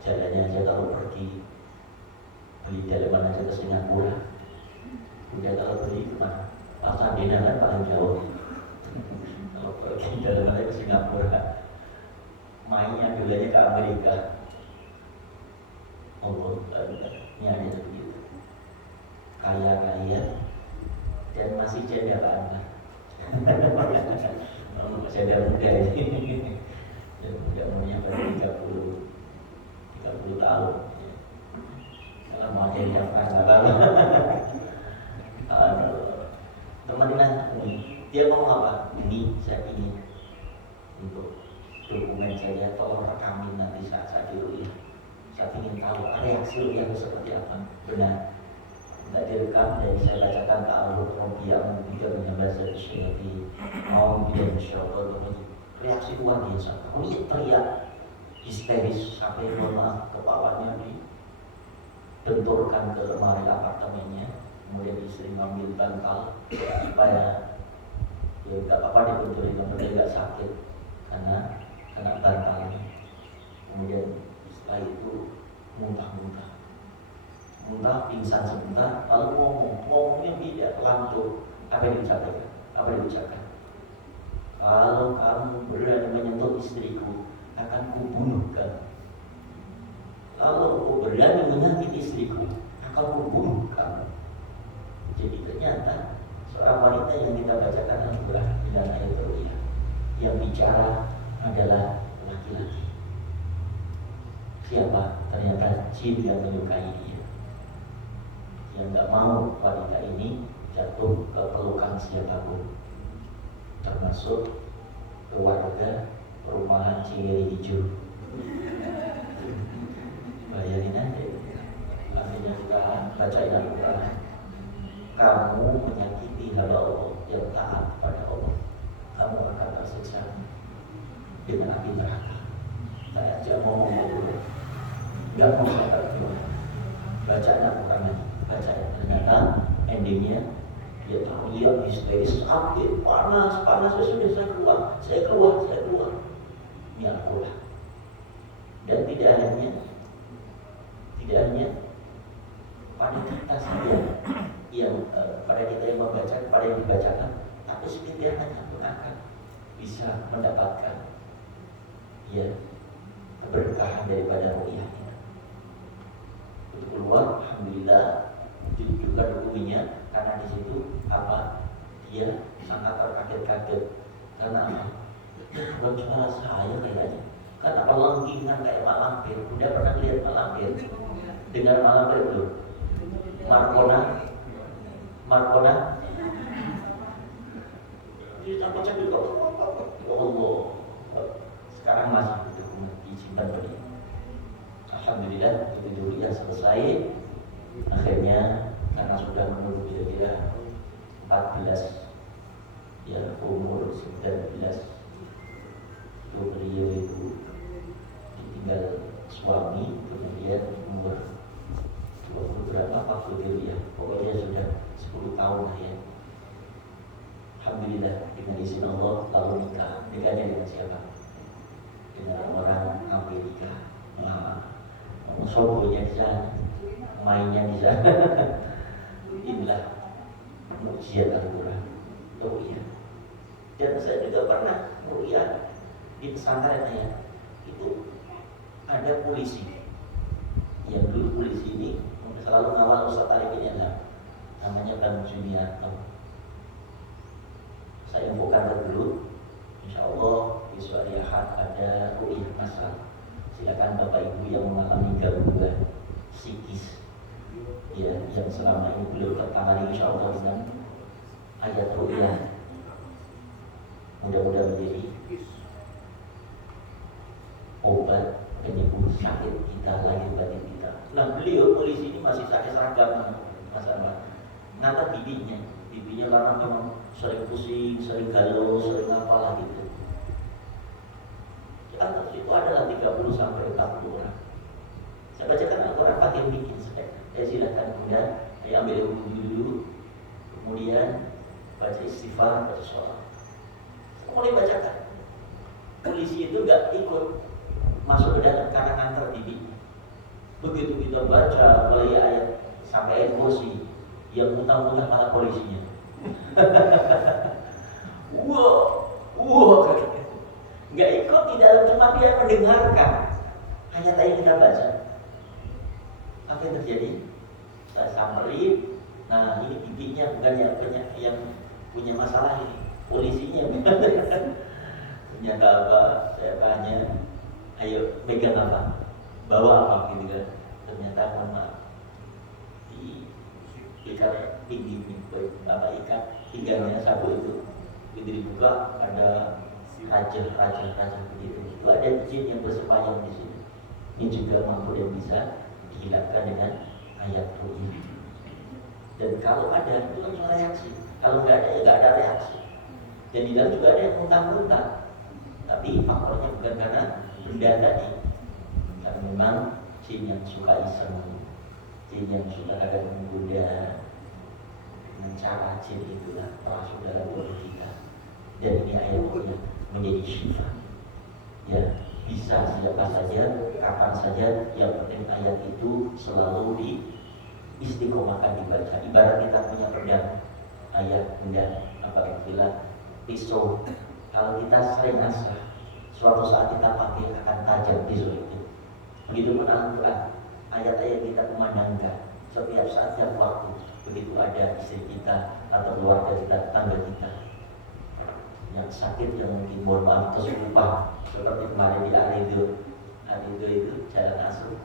jalannya aja kalau pergi beli daleman aja ke Singapura, udah kalau beli kemana? Pasadena kan paling jauh. Kalau pergi daleman aja ke Singapura, mainnya dulunya ke Amerika. Ini aja begitu, kaya dan masih janda kan? Saya dah muda ini, tidak umurnya pada 30 tahun. Kalau mau jadi apa salah. Teman dia mau apa? Ini saya ingin untuk dokumen saya, tolong rekamin nanti saat saya diru'yah. Saya ingin tahu reaksi ru'yah itu seperti apa. Benar, tidak direkam, dan saya bacakan ta'aluk Robi'ah juga menyebabkan saya syaifi mau bikin syaitan. Reaksi luar biasa. Oh iya, teriak histeris sampai mohon kepalanya dibenturkan ke lemari apartemennya. Kemudian istri mengambil bantal supaya ya tidak apa-apa dibenturin, kemudian tidak sakit karena kena bantalnya. Kemudian setelah itu muntah, pingsan sebentar, lalu ngomongnya beda, lantur. Apa yang diucapkan? Kalau kamu berani menyentuh istriku, akan kubunuh kamu. Kalau kau berani menyakiti istriku, akan kubunuh kamu. Jadi ternyata seorang wanita yang kita bacakan Al-Quran dengan ayat ru'yah, yang bicara adalah laki-laki. Siapa? Ternyata jin yang menyukai dia, yang tidak mau wanita ini jatuh ke pelukan siapapun, termasuk keluarga perumahan Cingiri Hijau. Bayarin aja, akhirnya kita bacain Al-Quran. Kamu menyakiti hamba Allah yang taat pada Allah, kamu akan tersiksa dengan api neraka. Saya aja ngomong dulu, nggak mau saya terima. Baca Al-Quran lagi, baca. Ternyata endingnya dia tahu, dia histeris, sakit, panas, saya keluar. Ini Al-Quran. Dan tidak hanya pada kita saja yang pada kita yang membaca, pada yang dibacakan, tapi setiap pun akan bisa mendapatkan keberkahan daripada ru'yah ini. Untuk keluar, alhamdulillah, ditunjukkan bukunya, karena di situ dia sangat terkaget-kaget. Karena bukan cuma saya kayaknya, karena pelengkingan kayak Mak Lampir. Udah pernah lihat Mak Lampir? Dengar Mak Lampir belum? Markona dicampur juga. Allah, sekarang masih disimpan tadi. Alhamdulillah, itu dulu yang selesai. Akhirnya karena sudah menunggu kira-kira 14, umur 19, itu beliau itu ditinggal suami, kemudian umur 20 berapa waktu itu pokoknya sudah 10 tahun lah ya. Alhamdulillah, dengan izin Allah lalu nikah. Nikahnya dengan siapa? Dengan orang Amerika. Sobonya di sana, mainnya di sana. Inilah mukjizat Al-Quran. Oh iya. Dan saya juga pernah melihat di pesantren itu ada polisi. Yang dulu polisi ini selalu ngawal Ustaz Arifin namanya Bang Juniarto. Saya infokan dulu, insya Allah besok hari Ahad ada ru'yah masal. Silakan Bapak Ibu yang mengalami gangguan psikis, yang selama ini belum tertangani, insya Allah dengan ayat ru'yah. Mudah-mudahan karena memang sering pusing, sering galau, sering apalah gitu. Di atas itu adalah 30 sampai 40 orang. Saya bacakan Al-Quran pakai bikin. Saya silakan kemudian saya ambil wudhu dulu, kemudian baca istighfar, baca sholat. Mulai bacakan. Polisi itu gak ikut masuk ke dalam karena nganter TV. Begitu kita baca mulai ayat sampai ayat kursi, yang muntah-muntah malah polisinya. Wah, nggak ikut di dalam, cuma dia mendengarkan ayat-ayat kita baca. Apa yang terjadi? Saya samperin. Nah, ini bibinya bukan yang punya masalah ini, polisinya. Ternyata apa? Saya tanya, ayo pegang apa? Bawa apa gitu kan? Ternyata mohon maaf, di ikat tinggi apa ikat pinggangnya sabu itu, begitu dibuka ada raja begitu. Itu ada jin yang bersemayam di sini. Ini juga mampu dan bisa dihilangkan dengan ayat ru'yah. Dan kalau ada itu langsung reaksi. Kalau nggak ada ya nggak ada reaksi. Dan di dalam juga ada yang muntah-muntah. Tapi faktornya bukan karena benda tadi. Karena memang jin yang suka iseng, jin yang suka kadang menggoda. Dengan cara jin itulah masuk dalam tubuh kita. Dan ini ayat ru'yah menjadi syifa. Ya, bisa siapa saja, kapan saja, yang penting ayat itu selalu istiqomahkan dibaca. Ibarat kita punya pedang, ayat pedang, apa istilah pisau. Kalau kita sering asah, suatu saat kita pakai akan tajam pisau itu. Begitupun Al-Quran, ayat-ayat kita kumandangkan setiap saat dan waktu. Begitu ada istri kita atau keluarga kita, tetangga kita yang sakit, yang mungkin mohon maaf kesurupan, seperti kemarin di Arido itu Jalan Asuh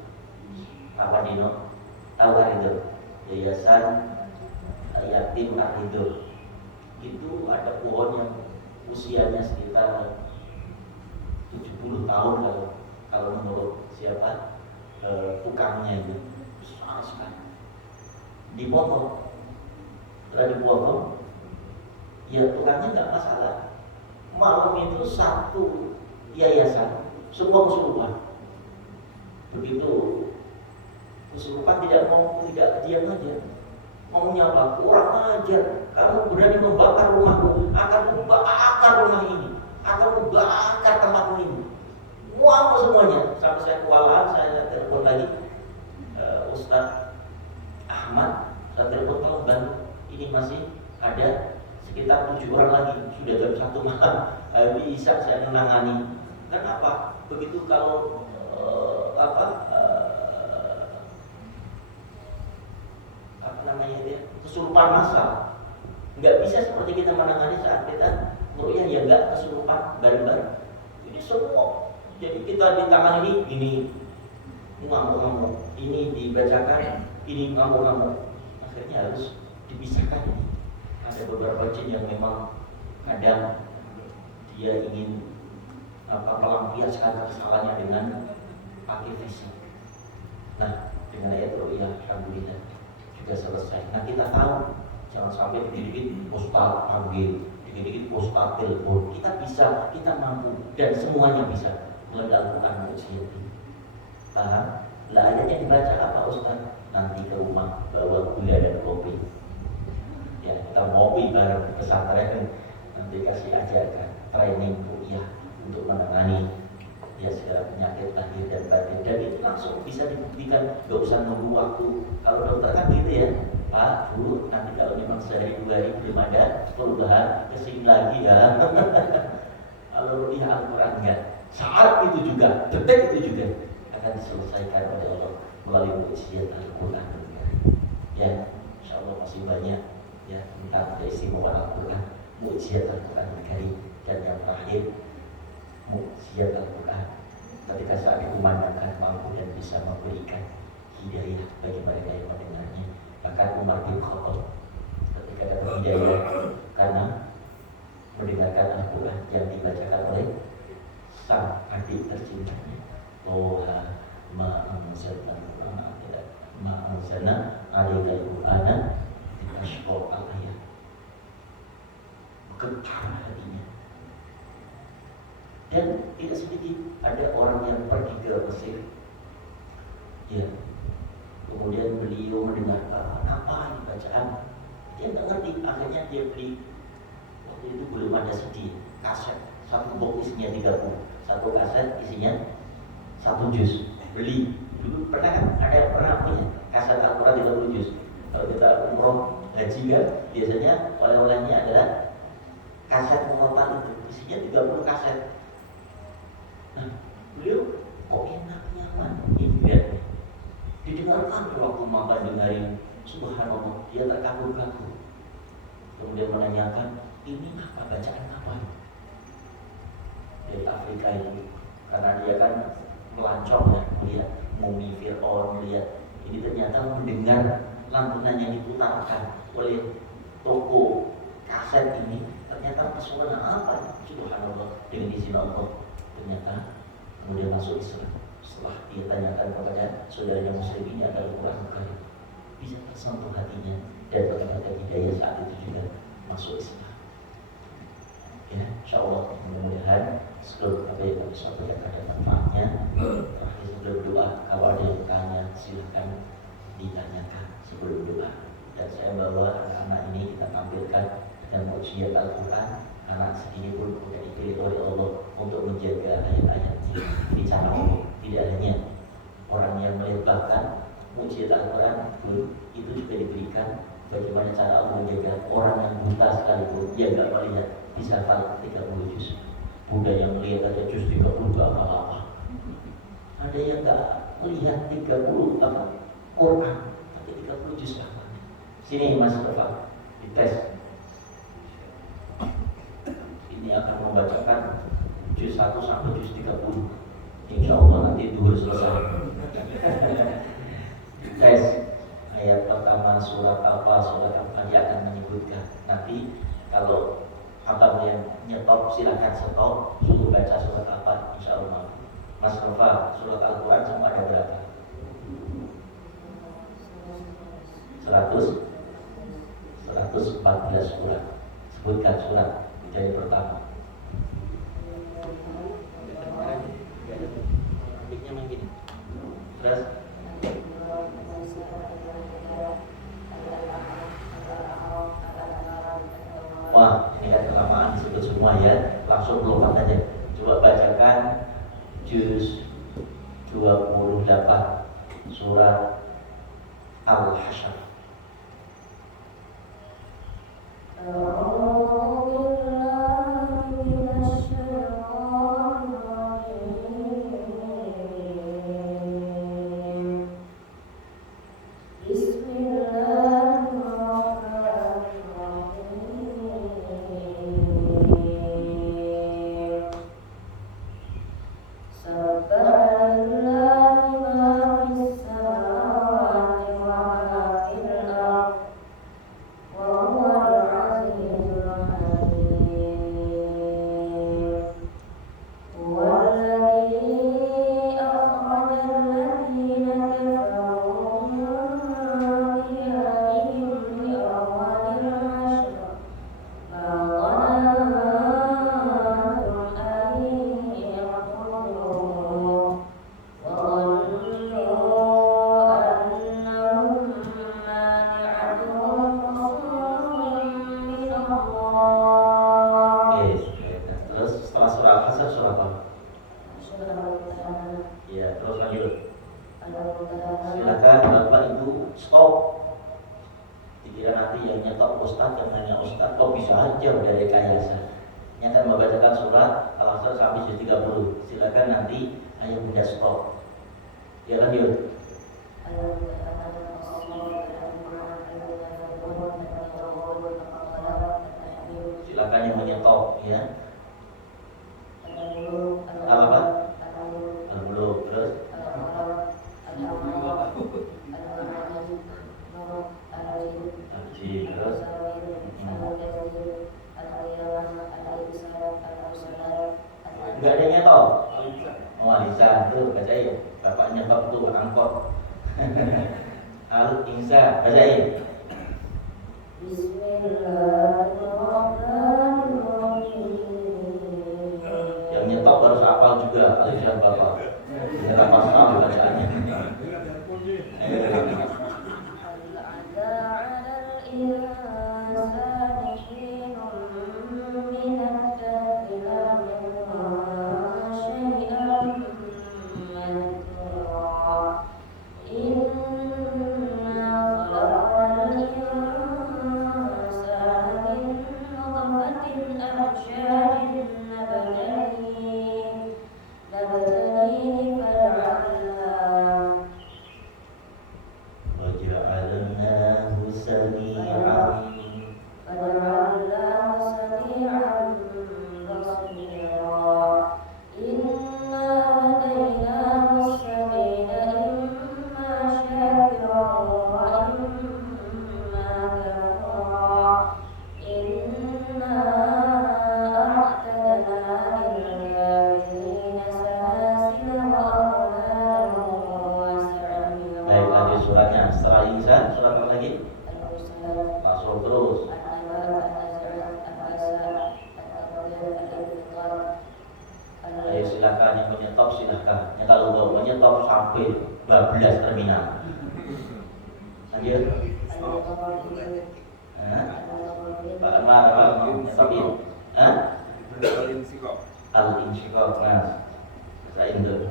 Pak Dino, tahu Arido, Yayasan Yatim Arido. Itu ada pohon yang usianya sekitar 70 tahun kalau menurut siapa tukangnya itu, besar sekali. Dipotong, setelah dipotong, ya tukangnya nggak masalah. Malam itu satu yayasan semua kesurupan. Begitu kesurupan tidak diam aja, mau nyapa, kurang ajar, kamu berani membakar rumahku, akan membakar rumah ini, akan membakar tempatmu ini. Muam semuanya. Sampai saya kewalahan, saya telepon lagi Ustaz Ahmad, saya telepon tolong bantu, ini masih ada sekitar 7 orang lagi, sudah jam 1 malam, bisa saya menangani. Kenapa? Begitu kalau kesurupan massal, nggak bisa seperti kita menangani saat kita ru'yah, ya nggak kesurupan bareng-bareng. Ini semua, jadi kita di tangan ini ngamuk-ngamuk, ini dibacakan, ini ngamuk-ngamuk, akhirnya harus dipisahkan ini. Ada beberapa jin yang memang kadang dia ingin melampiaskan kesalahannya dengan pakai fisik. Nah, dengan ayat ru'yah alhamdulillah sudah selesai. Nah, kita tahu jangan sampai dikit-dikit ustaz panggil, dikit-dikit ustaz telepon. Kita bisa, kita mampu, dan semuanya bisa melalui Al-Quran mukjizat. Paham? Lah ayatnya dibaca apa ustaz? Nanti ke rumah bawa gula dan kopi. Ya, kita ngopi bareng pesantren, nanti kasih ajarkan training ru'yah untuk menangani ya segala penyakit lahir dan batin, dan itu langsung bisa dibuktikan, gak usah nunggu waktu. Kalau dokter kan gitu ya, Pak, Bu, nanti kalau memang sehari 2 hari belum ada perubahan, kesini lagi ya. Kalau ru'yah Al-Quran enggak, saat itu juga, detik itu juga akan diselesaikan oleh Allah melalui mukjizat Al-Quran. Ya, insya Allah masih banyak ya tentang keistimewaan Al-Quran, mukjizat Al-Quran Al-Karim, dan yang terakhir mukjizat Al-Quran ketika saat dikumandangkan mampu dan bisa memberikan hidayah bagi mereka yang mendengarnya. Maka Umar bin Khattab ketika dapat hidayah karena mendengarkan Al-Quran yang dibacakan oleh sang adik tercintanya, Loha ma'anzalna ma'anzalna alaikal Qur'ana litashqa al-ayat. getar hatinya. Dan tidak sedikit ada orang yang pergi ke Mesir, ya, kemudian beliau mendengarkan apa ini bacaan, dia nggak ngerti, akhirnya dia beli, waktu itu belum ada CD, kaset, satu box isinya 30, satu kaset isinya 1 juz, beli. Dulu pernah kan, ada pernah punya kaset Al-Quran 30 juz. Kalau kita umroh haji kan, biasanya oleh-olehnya adalah kaset murotal itu, isinya 30 kaset. Nah, beliau kok enak, nyaman, ini lihat. Didengarkan waktu makan dengarin, subhanallah, dia terkagum-kagum. Kemudian menanyakan, ini apa, bacaan apa? Dari Afrika itu, karena dia kan melancong ya, melihat mumi Fir'aun, melihat ini ternyata mendengar lantunan yang diputarkan oleh toko kaset ini, ternyata pesona apa? Subhanallah, dengan izin Allah, ternyata kemudian masuk Islam. Setelah dia tanyakan kepada saudaranya muslim ini adalah Quran Karim, bisa tersentuh hatinya dan mendapatkan hidayah saat itu juga masuk Islam. Ya, insya Allah mudah-mudahan sebelum apa yang kami sampaikan ada manfaatnya. Terakhir sebelum doa, kalau ada yang bertanya silakan ditanyakan sebelum doa. Dan saya bawa anak-anak ini kita tampilkan dengan mukjizat Al-Quran. Anak segini pun sudah dipilih oleh Allah untuk menjaga ayat-ayatnya. Ini cara Allah. Tidak hanya orang yang melebarkan mukjizat Al-Quran pun itu juga diberikan bagaimana cara Allah menjaga orang yang buta sekalipun dia nggak melihat bisa hafal 30 juz. Buddha yang melihat aja juz 30 apa-apa. Ada yang nggak melihat 30 apa Quran, tapi 30 juz apa? Sini Mas Rafa, dites. Ini akan membacakan juz 1 sampai juz 30. Insya Allah nanti duhur selesai. Tes ayat pertama surat apa dia akan menyebutkan. Nanti kalau abang yang nyetop silakan stop, suruh baca surat apa, insya Allah. Mas Rafa, surat Al-Quran semua ada berapa? 114 surat. Sebutkan surat dari pertama. Piknya main gini. Terus wah, ini kan kelamaan disebut semua ya. Langsung lompat aja. Coba bacakan juz 28 surat Al-Hasyr. Enggak ada nyetop. Oh, Alisa, tuh bacain. Bapak nyetop tuh angkot. Al-Insa, bacain. Bismillahirrahmanirrahim. sudah Bapak. Beneran pasrah bacaannya. Suratnya setelah insan, surat apa lagi? Masuk terus. Ayo silakan yang menyetop silakan. Yang kalau mau menyetop sampai 12 terminal. Lanjut. Pak Anwar apa nyetopin? Al-Insyikok. Al-Insyikok, Mas. Saya Indo.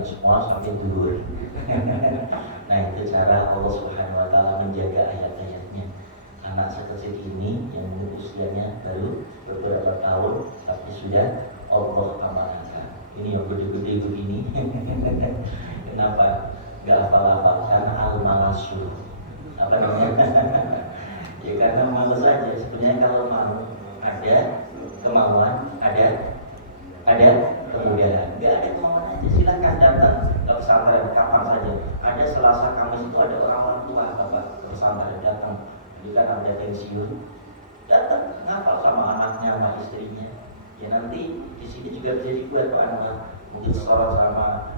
Semua sampai tidur. Nah itu cara Allah Subhanahu Wa Taala menjaga ayat-ayatnya. Anak sekecil ini yang usianya baru beberapa tahun tapi sudah Allah amanahkan. Ini yang gede-gede begini. Kenapa gak hafal-hafal? Karena al-malasu. Apa namanya? Ya karena malas saja. Sebenarnya kalau mau ada kemauan, ada kemudahan. Gak ada kemauan aja silakan datang ke pesantren kapan saja. Ada Selasa Kamis itu ada orang tua bapak pesantren datang. Jadi kan ada pensiun datang ngapal sama anaknya sama istrinya. Ya nanti di sini juga bisa dibuat Pak Anwar. Mungkin sekolah sama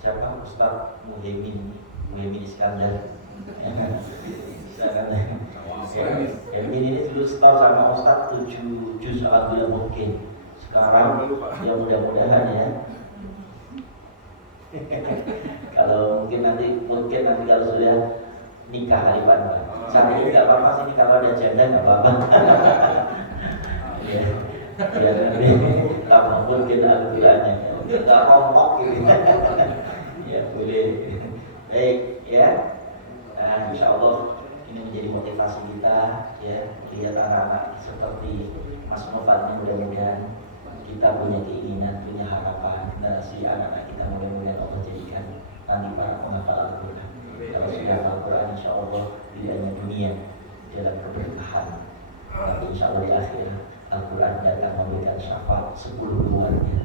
siapa Ustaz Muhaimin Iskandar. Muhaimin ini dulu store sama Ustaz 7 juz alhamdulillah mungkin. Sekarang ya mudah-mudahan ya. Kalau mungkin nanti kalau sudah nikah hari Pak Anwar. Saat ini nggak apa-apa sih kalau ada janda nggak apa-apa. Ya, ya nanti tak mungkin Al-Qur'annya nggak kompok gitu. Ya boleh. Baik ya. Nah, insya Allah ini menjadi motivasi kita ya lihat anak-anak seperti Mas Nofal ini mudah-mudahan kita punya keinginan, punya harapan generasi anak-anak kita mudah-mudahan Allah jadikan nanti para penghafal Al-Quran. Kalau sudah Al-Quran insya Allah tidak hanya dunia dalam keberkahan, tapi insya Allah di akhir Al-Quran datang memberikan syafaat 10 keluarga.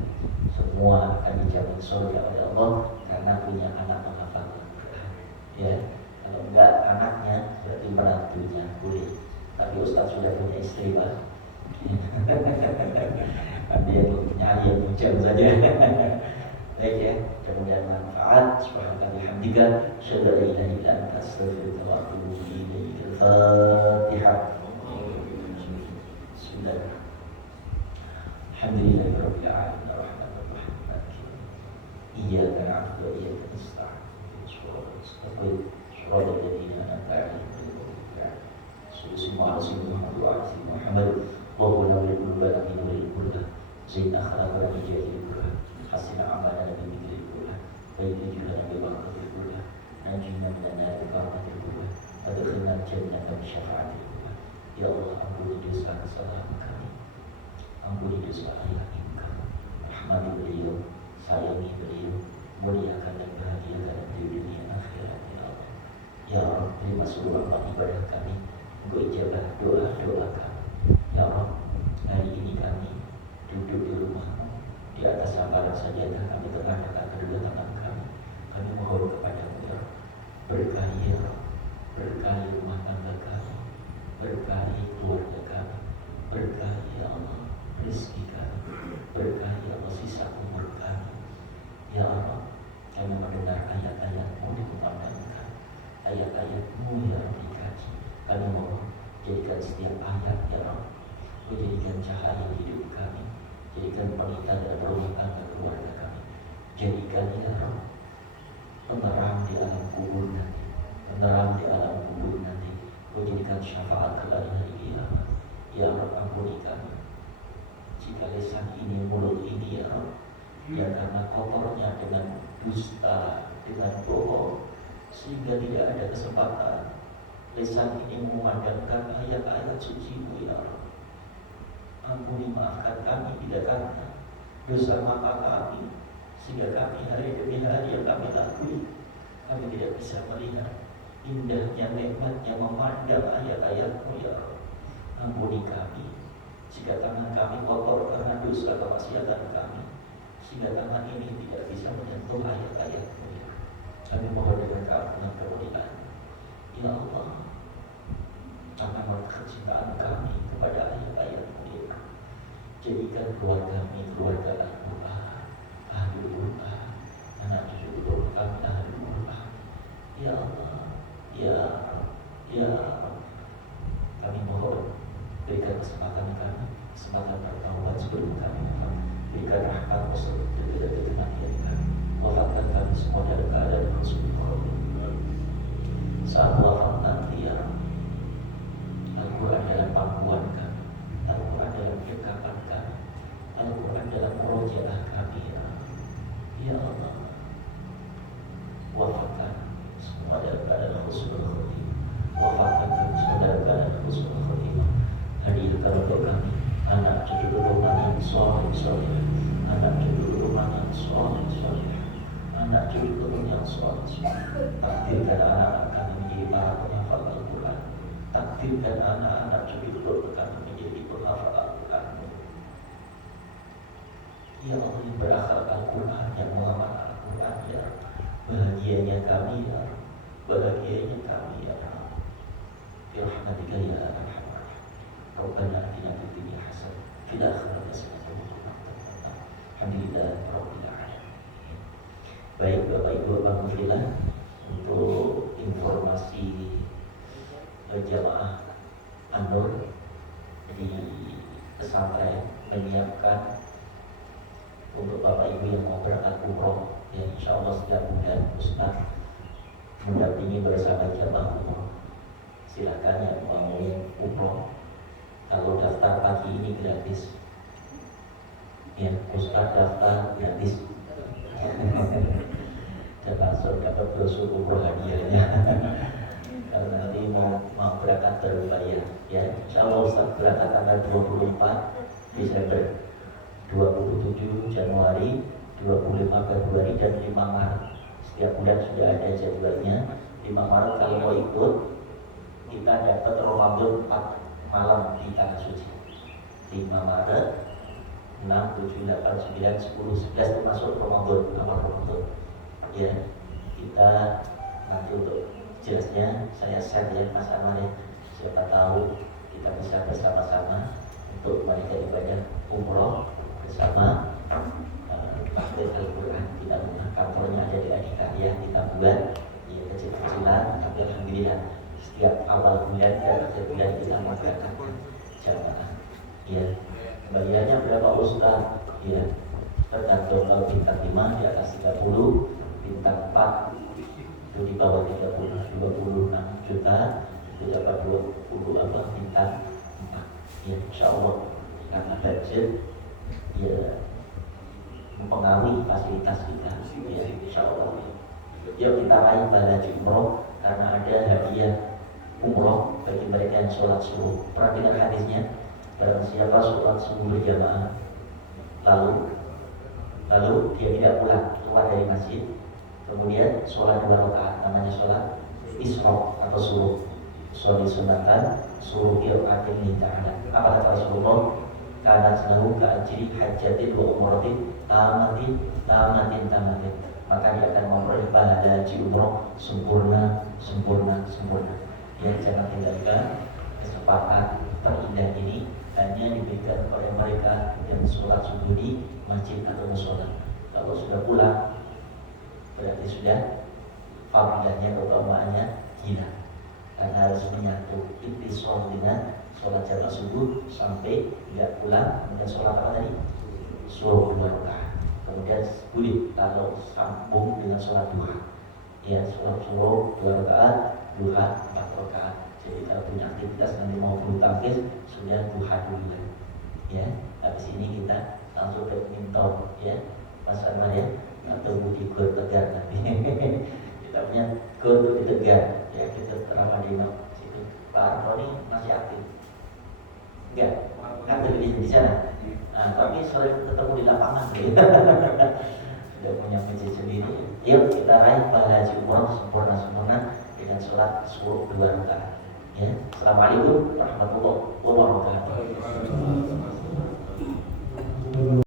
Semua akan dijamin surga oleh Allah karena punya anak menghafal Al-Quran. Ya, kalau enggak anaknya berarti menantunya boleh. Tapi Ustaz sudah punya istri Pak. Dia nyanyi yang hujan saja. Baik ya, kemudian manfaat. Subhanallah, asyhadu an la ilaha illa anta astaghfiruka wa atubu ilaik. Al-Fatihah. Bismillah. Alhamdulillahirabbil alamin arrahmanir rahim. Iyyaka na'budu wa iyyaka nasta'in. Shiratal ladzina an'amta 'alaihim. Muhammad wa nawwir qulubana bi nuril huda. Zidna akhlaqana bi jahil huda. Hasina amalana bi dhikril huda. Wa yujilna bi barakati huda. Najina min an-nar bi barakati huda. Wa adkhilna al-jannata bi syafa'ati huda. Ya Allah, ampuni dosa kesalahan kami. Ampuni dosa ayah kami. Rahmati beliau, sayangi beliau, mulia Engkau ijabah doa-doa kami. Ya Allah, hari ini kami duduk di rumah-Mu, di atas hamparan sajadah kami terangkat kedua tangan kami. Kami mohon kepada-Mu ya Allah, berkahi ya Allah, berkahi rumah tangga kami, berkahi keluarga kami, berkahi ya Allah rezeki kami, berkahi ya Allah sisa umur kami. Ya Allah, kami mendengar ayat-ayat-Mu dikumandangkan, ayat-ayat-Mu yang dikaji. Kami mohon jadikan setiap ayat ya Allah, jadikan cahaya hidup kami, jadikan wanita dan rumah tangga keluarga kami, jadikan ya Allah penerang di alam kubur nanti, penerang di alam kubur nanti. Kau jadikan syafaat kepada hari kiamat. Ya Allah, ampuni kami jika lisan ini, mulut ini ya Allah, ya karena kotornya dengan dusta, dengan bohong, sehingga tidak ada kesempatan lisan ini memandangkan ayat-ayat suci-Mu ya Allah. Ampuni, maafkan kami bila karena dosa mata kami, sehingga kami hari demi hari yang kami lalui, kami tidak bisa melihat indahnya nikmatnya memandang ayat-ayat-Mu ya Allah. Ampuni kami jika tangan kami kotor karena dosa kemaksiatan kami, sehingga tangan ini tidak bisa menyentuh ayat-ayat-Mu ya Allah. Kami mohon dengan keampunan kemuliaan ya Allah, akan kecintaan kami kepada ayat-ayat-Mu ya Allah. Jadikan keluarga kami keluarga Al-Quran, Ahlul Quran, anak cucu kami Ahlul Quran ya Allah. Ya kami mohon berikan kesempatan kami, kesempatan bertaubat sebelum kami mohon, berikan rahmat sebelum kematian kami, wafatkan kami semua dalam keadaan husnul. Saat wafat nanti ya Al-Quran dalam pangkuan kami, Al-Quran dalam kekapan kami, Al-Quran dalam murojaah kami ya Allah. Wafatkan semua dalam keadaan husnul khotimah, wafatkan kami semua dalam keadaan husnul khotimah. Hadirkan untuk kami anak cucu keturunan yang soleh, anak cucu keturunan yang soleh, anak cucu keturunan yang soleh. Takdirkan anak-anak kami menjadi para penghafal Al-Quran, takdirkan anak-anak cucu keturunan kami menjadi penghafal Al-Quran. Ya Allah, yang berakal Al-Quran, yang mengamal Al-Quran ya, bahagianya kami ya, bahagianya kami ya. Bi rahmatika ya arhamar rahimin. Rabbana atina fid dunya hasanah, fil akhirati hasanah wa qina adzabannar. Alhamdulillah rabbil alamin. Baik Bapak Ibu alhamdulillah, untuk informasi jamaah An-Nur di pesantren menyiapkan untuk Bapak Ibu yang mau berangkat umroh ya, insya Allah setiap bulan Ustaz mendampingi bersama jamaah umroh. Silakan yang mau umroh, kalau daftar pagi ini gratis ya, Ustaz daftar gratis dan langsung dapat brosur umroh hadiahnya. Kalau nanti mau berangkat berbayar ya, insya Allah Ustaz berangkat tanggal 24 Desember, 27 Januari, 25 Februari, dan 5 Maret. Setiap bulan sudah ada jadwalnya. 5 Maret kalau mau ikut, kita dapat Ramadan 4 malam di Tanah Suci. 5 Maret, 6, 7, 8, 9, 10, 11 itu masuk Ramadan, awal Ramadan. Ya, kita nanti untuk jelasnya saya share ya Mas Anwar ya. Siapa tahu kita bisa bersama-sama untuk melakukan ibadah umroh bersama Masjid Al-Quran di rumah. Kantornya ada di Adikarya di Tambuan ya, kecil-kecilan, tapi alhamdulillah setiap awal bulan dan akhir bulan kita mengadakan jamaah ya. Bayarnya berapa Ustaz? Ya, tergantung kalau bintang 5 di atas 30, bintang 4 itu di bawah 30, 26 juta itu dapat 20 bintang 4 ya, insya Allah karena budget ya mempengaruhi fasilitas kita ya, insya Allah. Yuk kita raih pada umroh karena ada hadiah umroh bagi mereka yang sholat subuh. Perhatikan hadisnya, barang siapa sholat subuh berjamaah lalu dia tidak pulang, keluar dari masjid, kemudian sholat 2 rakaat, namanya sholat isra atau subuh, sholat sunatan suruh qiraatin li ta'ala. Apa kata Rasulullah? Karena selalu keajri hajatin wa umratin tamatin. Maka dia akan memperoleh pahala haji umroh sempurna. Ya, jangan tinggalkan kesempatan terindah ini hanya diberikan oleh mereka yang sholat subuh di masjid atau musola. Kalau sudah pulang berarti sudah fadilahnya, keutamaannya hilang. Karena harus menyatu ittisal dengan sholat jamaah subuh sampai tidak pulang, kemudian sholat apa tadi? Subuh 2 rakaat. Kemudian boleh kalau sambung dengan sholat duha. Ya, sholat subuh 2 rakaat, duha 4 rakaat. Jadi kalau punya aktivitas nanti mau bulu tangkis sudah duha dulu kan. Ya, habis ini kita langsung badminton ya, Mas Arman ya, atau budi gor tegar nanti. Kita punya gor di tegar ya, kita Ramadhan situ. Pak Armoni masih aktif? Enggak, aktif di sana. Nah, tapi sore ketemu di lapangan ya. Sudah punya masjid sendiri. Yuk kita raih pahala haji umroh sempurna dengan sholat subuh 2 rakaat. Ya, assalamualaikum warahmatullahi wabarakatuh.